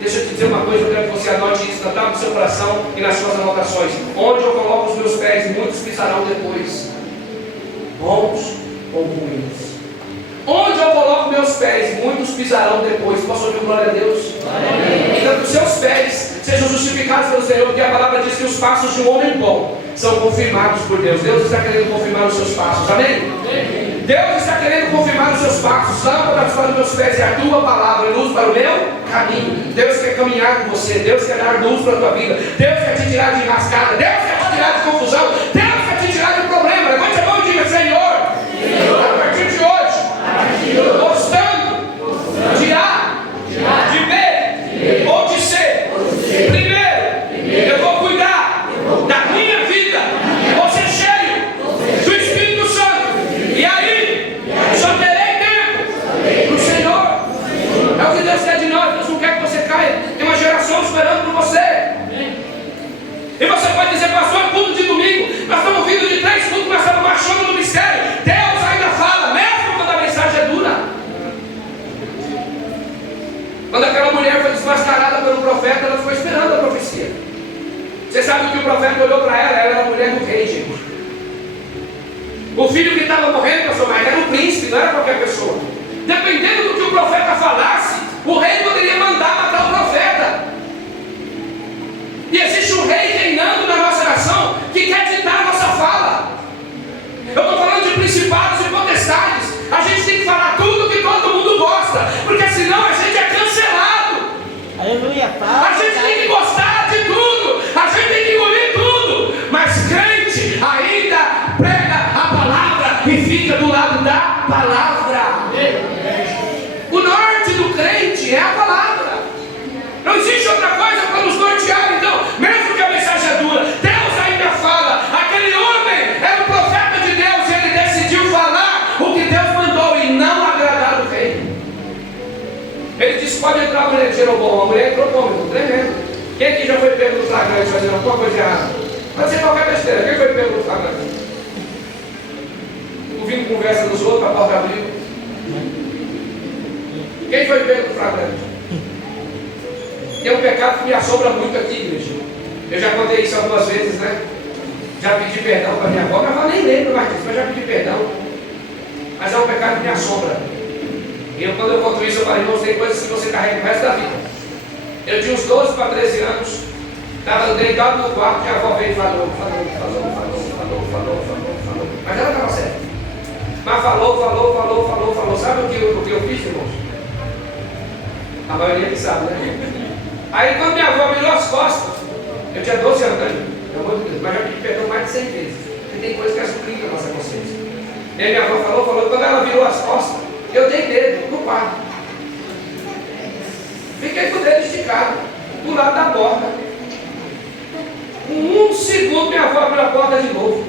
Deixa eu te dizer uma coisa, eu quero que você anote isso na tábua do seu coração e nas suas anotações. Onde eu coloco os meus pés, muitos pisarão depois, bons ou ruins. Onde eu coloco meus pés, muitos pisarão depois. Posso ouvir glória a Deus? Então que os seus pés sejam justificados pelo Senhor, porque a palavra diz que os passos de um homem bom são confirmados por Deus. Deus está querendo confirmar os seus passos, amém? Deus está querendo confirmar os seus passos. Lâmpada para os meus pés é a tua palavra, luz para o meu caminho. Deus quer caminhar com você, Deus quer dar luz para a tua vida, Deus quer te tirar de enrascada, Deus quer te tirar de confusão, Deus quer te tirar de problema. Levante a mão e diga: Senhor, a partir de hoje, gostando de A, de B ou de C, primeiro eu vou cuidar da minha vida, vou ser cheio do Espírito Santo, e aí só terei tempo para o Senhor. É o que Deus quer de nós. Deus não quer que você caia. Tem uma geração esperando por você. E você pode dizer: pastor, culto de domingo, nós estamos vindo de 3 cultos, nós estamos marchando no mistério. Deus ainda fala, mesmo quando a mensagem é dura. Quando aquela mulher foi desmascarada pelo profeta, ela ficou esperando a profecia. Você sabe que o profeta olhou para ela era a mulher do rei, gente. O filho que estava morrendo, pastor, mas era um príncipe, não era qualquer pessoa. Dependendo do que o profeta falasse, o rei poderia mandar matar o profeta. E existe um rei reinando na nossa nação que quer ditar a nossa fala. Eu estou falando de principados e potestades. A gente tem que falar tudo que todo mundo gosta, porque senão a gente é cancelado. Aleluia. A gente tem que gostar de tudo, a gente tem que engolir tudo. Mas crente ainda prega a palavra, e fica do lado da palavra. O norte do crente é a palavra. Não existe outra coisa para nos nortear. Então, mesmo que a mensagem é dura, Deus ainda fala. Aquele homem era o profeta de Deus e ele decidiu falar o que Deus mandou e não agradar o rei. Ele disse: pode entrar a mulher de Jeroboão. A mulher entrou como? Tremendo. Quem aqui já foi pego no flagrante fazendo alguma coisa errada? Pode ser qualquer besteira. Quem foi pego no flagrante? Ouvindo conversa dos outros, a porta abriu. Quem foi pego no flagrante? Tem um pecado que me assombra muito aqui, igreja. Eu já contei isso algumas vezes, né? Já pedi perdão para minha avó, minha avó nem lembra mais disso, mas já pedi perdão. Mas é um pecado que me assombra. E quando eu conto isso, eu falo: irmãos, tem coisas que você carrega o resto da vida. Eu tinha uns 12 para 13 anos, estava deitado no quarto, minha avó veio e falou. Mas ela estava certa. Mas falou. Sabe o que eu fiz, irmãos? A maioria que sabe, né? Aí quando minha avó virou as costas, eu tinha 12 anos, né? Mas já pedi perdão mais de 100 vezes. Porque tem coisa que é suprindo a nossa consciência. E aí minha avó falou, quando ela virou as costas, eu dei dedo no quarto. Fiquei com o dedo esticado do lado da porta. Com um segundo minha avó abriu a porta de novo.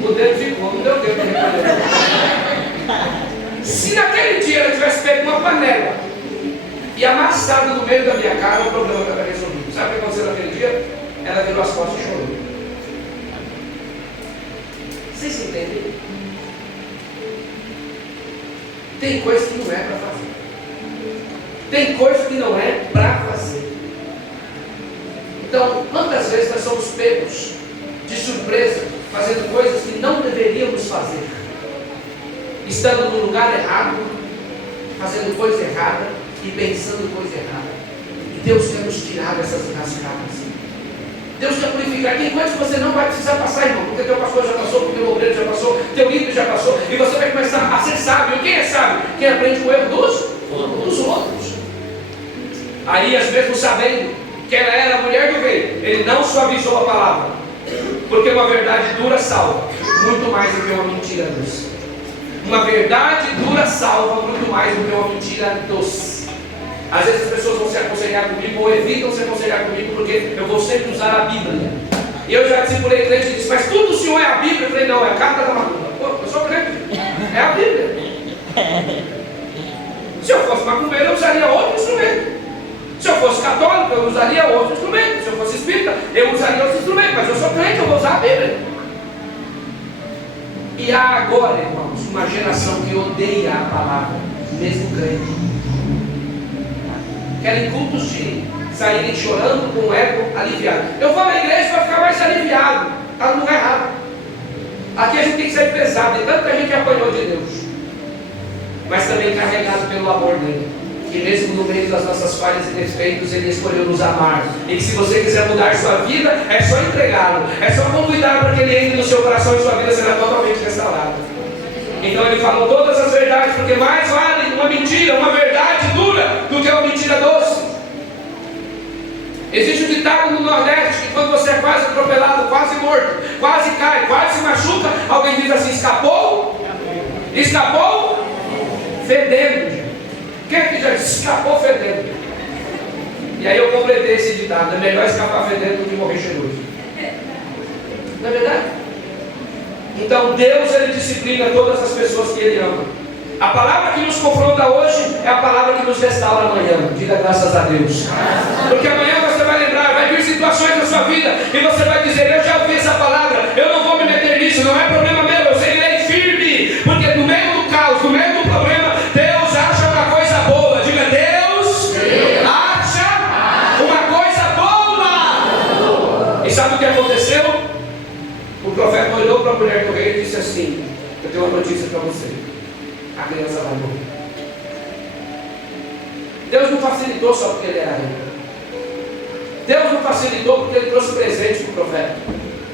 O dedo ficou, não deu tempo de recolher. Se naquele dia ela tivesse pego uma panela e amassado no meio da minha cara, o problema estava resolvido. Sabe o que aconteceu naquele dia? Ela virou as costas e chorou. Vocês entendem? Tem coisa que não é para fazer. Tem coisa que não é para fazer. Então, quantas vezes nós somos pegos de surpresa, fazendo coisas que não deveríamos fazer, estando no lugar errado, fazendo coisa errada e pensando coisa errada. E Deus quer nos tirar dessas enrascadas. Deus quer purificar. Tem coisas que você não vai precisar passar, irmão, porque teu pastor já passou, porque teu obreiro já passou, teu líder já passou, e você vai começar a ser sábio. Quem é sábio? Quem aprende com o erro dos outros. Aí, às vezes, sabendo que ela era a mulher do rei, ele não suavizou a palavra, porque uma verdade dura salva muito mais do que uma mentira doce. Uma verdade dura salva muito mais do que uma mentira doce. Às vezes as pessoas vão se aconselhar comigo ou evitam se aconselhar comigo porque eu vou sempre usar a Bíblia. E eu já discipulei crente e disse: mas tudo o senhor é a Bíblia? Eu falei: não, é a carta da macumba. Pô, eu sou crente, é a Bíblia. Se eu fosse macumbeiro, eu usaria outro instrumento. Se eu fosse católico, eu usaria outro instrumento. Se eu fosse espírita, eu usaria outro instrumento. Mas eu sou crente, eu vou usar a Bíblia. E há agora, irmãos, uma geração que odeia a palavra, mesmo crente. Querem cultos de saírem chorando com o ego aliviado. Eu vou na igreja para ficar mais aliviado. Está no lugar errado. Aqui a gente tem que ser pesado. E tanto que a gente apanhou de Deus, mas também carregado pelo amor dele. Que mesmo no meio das nossas falhas e defeitos, ele escolheu nos amar. E que se você quiser mudar sua vida, é só entregá-lo. É só convidar para que ele entre no seu coração e sua vida será totalmente restaurada. Então ele falou todas as verdades, porque mais vale uma mentira, uma verdade dura, do que uma mentira doce. Existe um ditado no Nordeste que quando você é quase atropelado, quase morto, quase cai, quase se machuca, alguém diz assim: escapou? Escapou? Fedendo. Quem é que já escapou fedendo? E aí eu completei esse ditado: é melhor escapar fedendo do que morrer cheiroso. Não é verdade? Então Deus, ele disciplina todas as pessoas que ele ama. A palavra que nos confronta hoje é a palavra que nos restaura amanhã. Diga graças a Deus. Porque amanhã você vai lembrar, vai vir situações na sua vida e você vai dizer: eu já ouvi essa palavra, eu não vou me meter nisso, não é problema meu, eu seguirei firme. Porque no meio do caos, no meio do problema, Deus acha uma coisa boa. Diga: Deus acha uma coisa boa. E sabe o que aconteceu? O profeta olhou para a mulher do rei e disse assim: eu tenho uma notícia para você, a criança vai morrer. Deus não facilitou só porque ele era rei. Deus não facilitou porque ele trouxe presente para o profeta.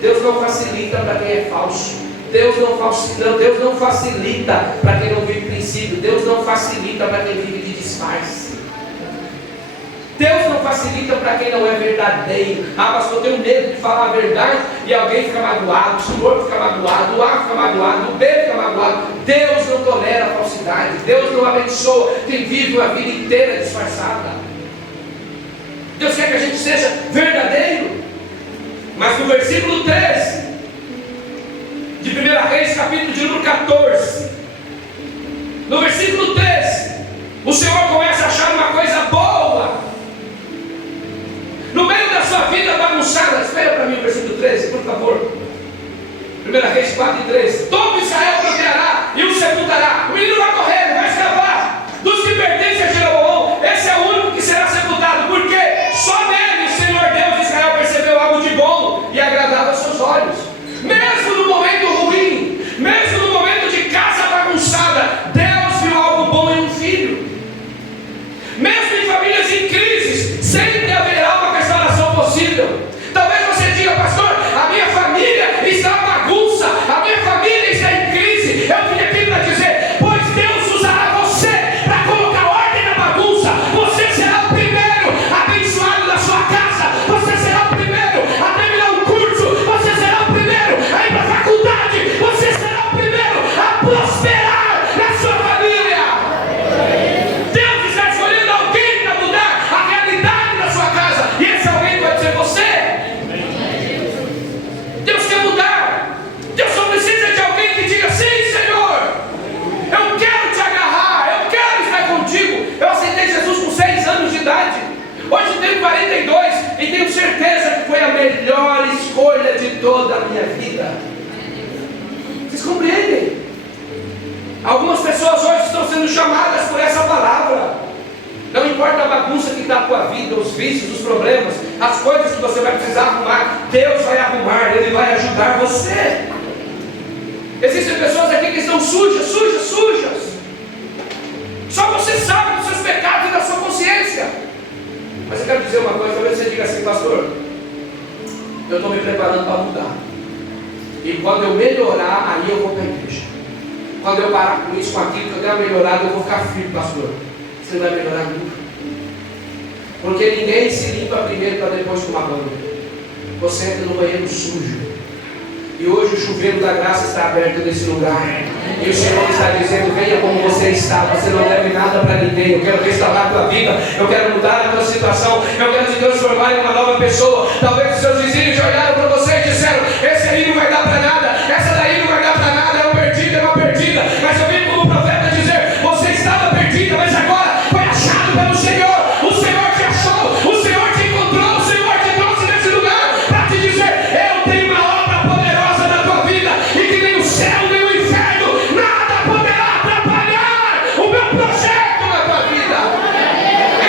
Deus não facilita para quem é falso. Deus não facilita para quem não vive princípio. Deus não facilita para quem vive de disfarce. Deus não facilita para quem não é verdadeiro. Ah, pastor, eu tenho medo de falar a verdade e alguém fica magoado, o senhor fica magoado, o A fica magoado, o B fica magoado. Deus não tolera a falsidade. Deus não abençoa quem vive uma vida inteira disfarçada. Deus quer que a gente seja verdadeiro. Mas no versículo 13 de 1 Reis, capítulo de número 14, no versículo 13, o Senhor começa a achar uma coisa boa no meio da sua vida bagunçada. Espera para mim o versículo 13, por favor. 1 Reis 4 e 13. Todo Israel protegerá e o sepultará. O menino vai correr, vai escapar dos que pertencem a Jeroboão. Esse é o único que será sepultado, porque só nele o Senhor Deus de Israel percebeu algo de bom e agradável aos seus olhos. Mesmo no momento ruim, mesmo no momento de casa bagunçada, Deus viu algo bom em um filho. Mesmo em famílias em crises, sempre haverá uma restauração possível. Talvez você diga, pastor, a minha família está bagunça, a minha família está em crise. Eu vim aqui para dizer, pois Deus usará você para colocar ordem na bagunça. Você será o primeiro abençoado da sua casa. Você será o primeiro a terminar um curso. Você será o primeiro a ir para a faculdade. Você será o primeiro a prosperar na sua família. Deus está escolhendo alguém para mudar a realidade da sua casa. E esse alguém pode ser você. Deus quer mudar. Deus só precisa de alguém que diga, sim, Senhor, eu quero te agarrar, eu quero estar contigo. Eu aceitei Jesus com 6 anos de idade. Hoje tenho 42 e tenho certeza que foi a melhor escolha de toda a minha vida. Vocês compreendem? Algumas pessoas hoje estão sendo chamadas por essa palavra. Não importa a bagunça que está a tua vida, os vícios, os problemas, as coisas que você vai precisar arrumar, Deus vai arrumar, Ele vai ajudar você. Existem pessoas aqui que estão sujas. Só você sabe dos seus pecados e da sua consciência. Mas eu quero dizer uma coisa, talvez você diga assim, pastor, eu estou me preparando para mudar. E quando eu melhorar, aí eu vou para a igreja. Quando eu parar com isso, com aquilo que eu der uma melhorada, eu vou ficar firme, pastor. Você não vai melhorar nunca. Porque ninguém se limpa primeiro para depois tomar banho. Você entra no banheiro sujo. E hoje o chuveiro da graça está aberto nesse lugar. E o Senhor está dizendo, venha como você está. Você não deve nada para ninguém. Eu quero restaurar a tua vida. Eu quero mudar a tua situação. Eu quero te transformar em uma nova pessoa. Talvez os seus vizinhos já olharam para você e disseram, esse aí não vai dar para nada. Essa daí não vai dar para nada. É uma perdida. Mas eu vim como profeta dizer, você estava perdida, mas agora foi achado pelo Senhor. O Senhor te achou. O Senhor te encontrou. O Senhor te trouxe nesse lugar para te dizer, eu tenho uma obra poderosa na tua vida. E que nem o céu, nem o inferno, nada poderá atrapalhar o meu projeto na tua vida.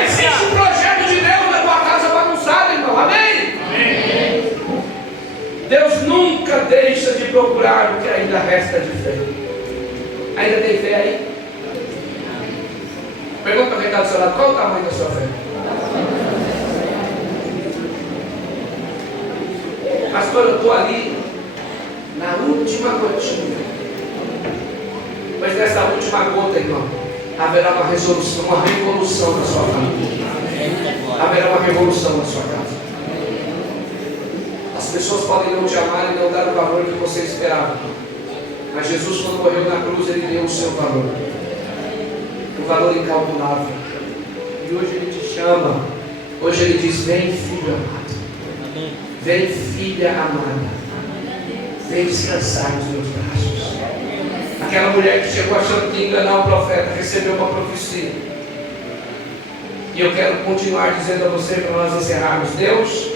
Existe um projeto de Deus na tua casa bagunçada, irmão. Amém? Deus nunca deixa de procurar o que ainda resta de fé. Ainda tem fé aí? Pergunta para quem está do seu lado, qual o tamanho da sua fé? Pastor, eu estou ali na última gotinha. Mas nessa última gota, irmão, haverá uma resolução, uma revolução na sua família. Haverá uma revolução na sua casa. As pessoas podem não te amar e não dar o valor que você esperava. Mas Jesus, quando morreu na cruz, Ele deu o seu valor. O valor incalculável. E hoje Ele te chama. Hoje Ele diz, vem filho amado. Vem filha amada. Vem descansar nos meus braços. Aquela mulher que chegou achando que ia enganar o profeta, recebeu uma profecia. E eu quero continuar dizendo a você, para nós encerrarmos, Deus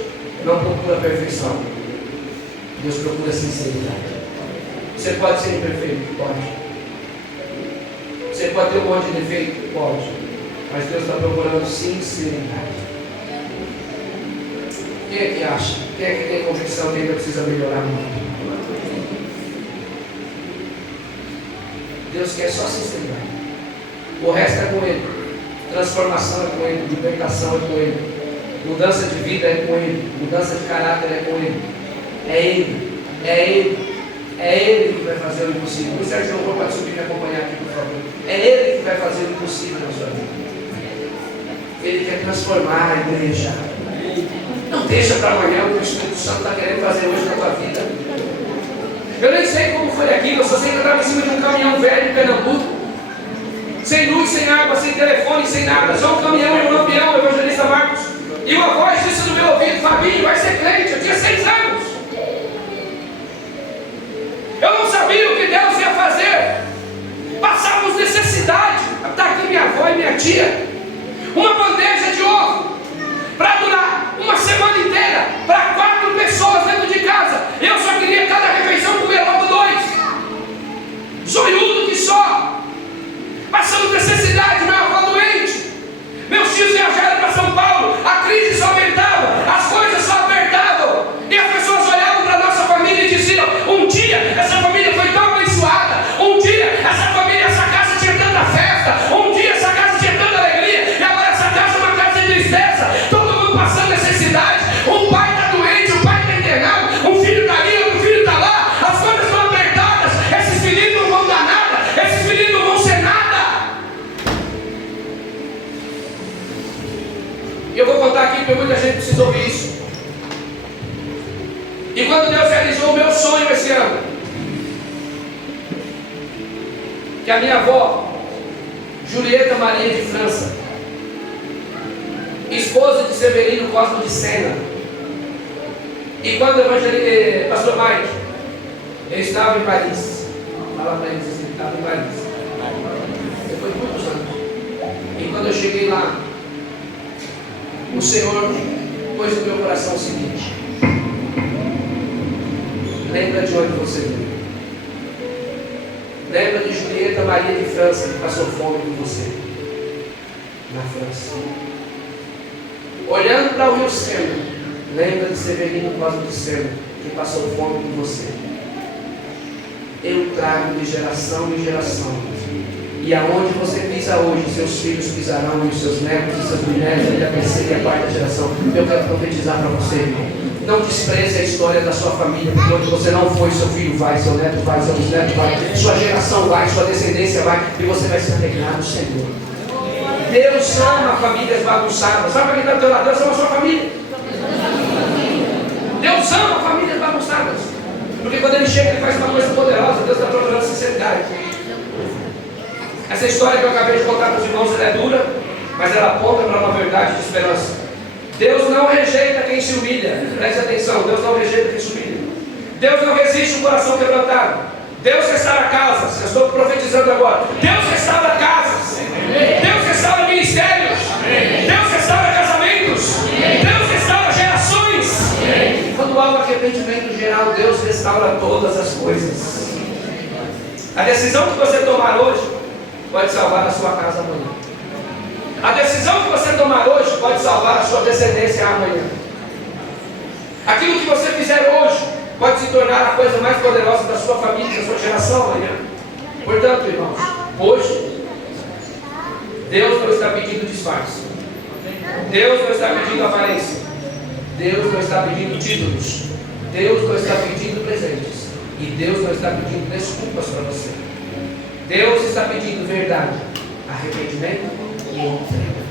não procura perfeição. Deus procura sinceridade. Você pode ser imperfeito? Pode. Você pode ter um monte de defeito? Pode. Mas Deus está procurando sinceridade. Quem é que acha? Quem é que tem convicção que ainda precisa melhorar muito? Deus quer só sinceridade. O resto é com Ele. Transformação é com Ele. Libertação é com Ele. Mudança de vida é com Ele. Mudança de caráter é com Ele. É Ele. É Ele. É Ele que vai fazer o impossível. O Sérgio não pode subir me acompanhar aqui, por favor. É Ele que vai fazer o impossível na sua vida. Ele quer transformar a igreja. Não deixa para amanhã o que o Espírito Santo está querendo fazer hoje na tua vida. Eu nem sei como foi aquilo, eu só sei que eu estava em cima de um caminhão velho em Pernambuco, sem luz, sem água, sem telefone, sem nada, só um caminhão e um lampião, o evangelista Marcos. E uma voz disse no meu ouvido: Fabinho, vai ser crente. Eu tinha 6 anos. Eu não sabia o que Deus ia fazer. Passávamos necessidade. Está aqui minha avó e minha tia. Uma bandeja de ovo para durar uma semana inteira para 4 pessoas dentro de casa. Eu só queria cada refeição comer logo 2. Zoiudo que só. Passamos necessidade, minha avó doente. Meus tios viajaram para São Paulo. A crise só aumentava, as coisas só apertavam. E as pessoas olhavam para a nossa família e diziam: um dia essa família foi tão abençoada. Um dia essa família, essa casa tinha tanta festa. Um dia essa casa tinha tanta alegria. E agora essa casa é uma casa de tristeza. Todo mundo passando necessidade. Um pai está doente, um pai está internado. Um filho está ali, outro filho está lá. As coisas estão apertadas. Esses meninos não vão dar nada. Esses meninos não vão ser nada. E eu vou contar aqui porque muita gente precisa ouvir isso. E quando Deus realizou o meu sonho esse ano, que a minha avó, Julieta Maria de França, esposa de Severino Cosmo de Sena, e quando o pastor Mike, ele estava em Paris, fala para eles assim, ele estava em Paris, depois de muitos anos, e quando eu cheguei lá, o Senhor pôs no meu coração o seguinte: lembra de onde você veio. Lembra de Julieta Maria de França, que passou fome com você na França. Olhando para o Rio Sena, lembra de Severino Cosmo de Sena, que passou fome com você. Eu trago de geração em geração. E aonde você pisa hoje, seus filhos pisarão, e os seus netos e seus bisnetos, e a terceira e a 4ª geração. Eu quero profetizar para você, irmão. Não despreze a história da sua família, porque onde você não foi, seu filho vai, seu neto vai, seu bisneto vai, sua geração vai, sua descendência vai, e você vai se alegrar no Senhor. Deus ama famílias bagunçadas. Sabe quem está do teu lado? Deus ama a sua família. Deus ama famílias bagunçadas. Porque quando Ele chega, Ele faz uma coisa poderosa. Deus está procurando sinceridade. Essa história que eu acabei de contar para os irmãos, ela é dura, mas ela aponta para uma verdade de esperança. Deus não rejeita quem se humilha. Preste atenção, Deus não rejeita quem se humilha. Deus não resiste um coração quebrantado. Deus restaura casas. Eu estou profetizando agora. Deus restaura casas. Deus restaura ministérios. Deus restaura casamentos. Deus restaura gerações. Quando há um arrependimento geral, Deus restaura todas as coisas. A decisão que você tomar hoje pode salvar a sua casa amanhã. A decisão que você tomar hoje pode salvar a sua descendência amanhã. Aquilo que você fizer hoje pode se tornar a coisa mais poderosa da sua família, da sua geração amanhã. Portanto, irmãos, hoje Deus não está pedindo disfarce. Deus não está pedindo aparência. Deus não está pedindo títulos. Deus não está pedindo presentes. E Deus não está pedindo desculpas para você. Deus está pedindo verdade, arrependimento e entrega.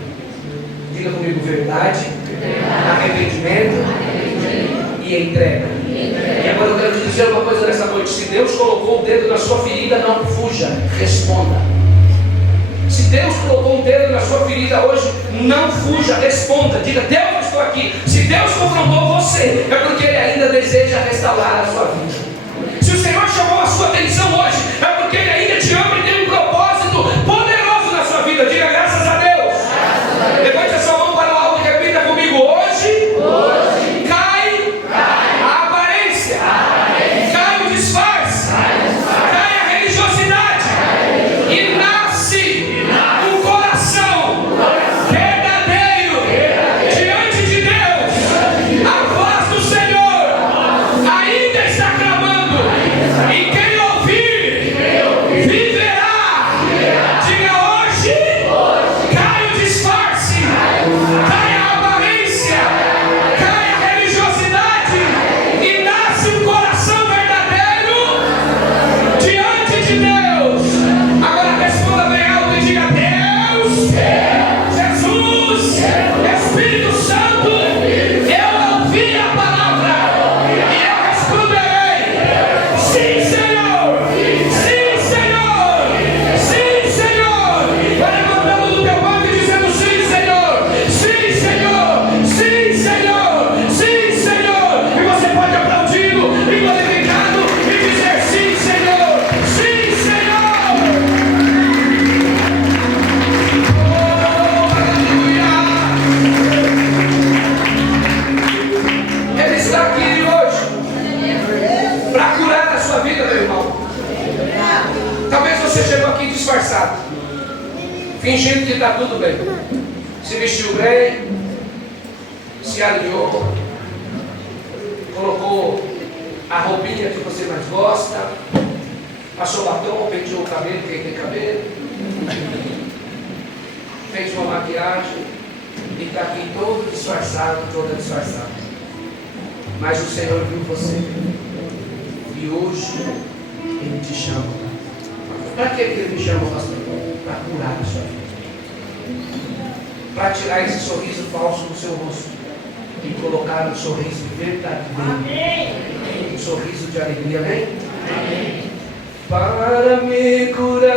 Diga comigo: verdade, arrependimento e entrega. E agora eu quero te dizer uma coisa nessa noite: se Deus colocou o dedo na sua ferida, não fuja, responda. Se Deus colocou o dedo na sua ferida hoje, não fuja, responda. Diga: Deus, eu estou aqui. Se Deus confrontou você, é porque Ele ainda deseja restaurar a sua vida. Se o Senhor chamou a sua atenção hoje, é porque Ele ainda te ama e tem um propósito poderoso na sua vida. Diga: graças a Deus. Levante a sua mão para o alto e repita comigo: hoje cai a aparência, cai o disfarce, cai a religiosidade e nasce um coração verdadeiro diante de Deus. A voz do Senhor ainda está clamando. E quem ouvir, apareceu aqui disfarçado, fingindo que está tudo bem. Se vestiu bem, se alinhou, colocou a roupinha que você mais gosta, passou batom, penteou o cabelo, quem tem cabelo, fez uma maquiagem e está aqui todo disfarçado, toda disfarçada. Mas o Senhor viu você e hoje Ele te chama. Para que Ele me chama, pastor? Para curar a sua vida, para tirar esse sorriso falso do seu rosto e colocar um sorriso verdadeiro, um sorriso de alegria. Amém? Amém. Para me curar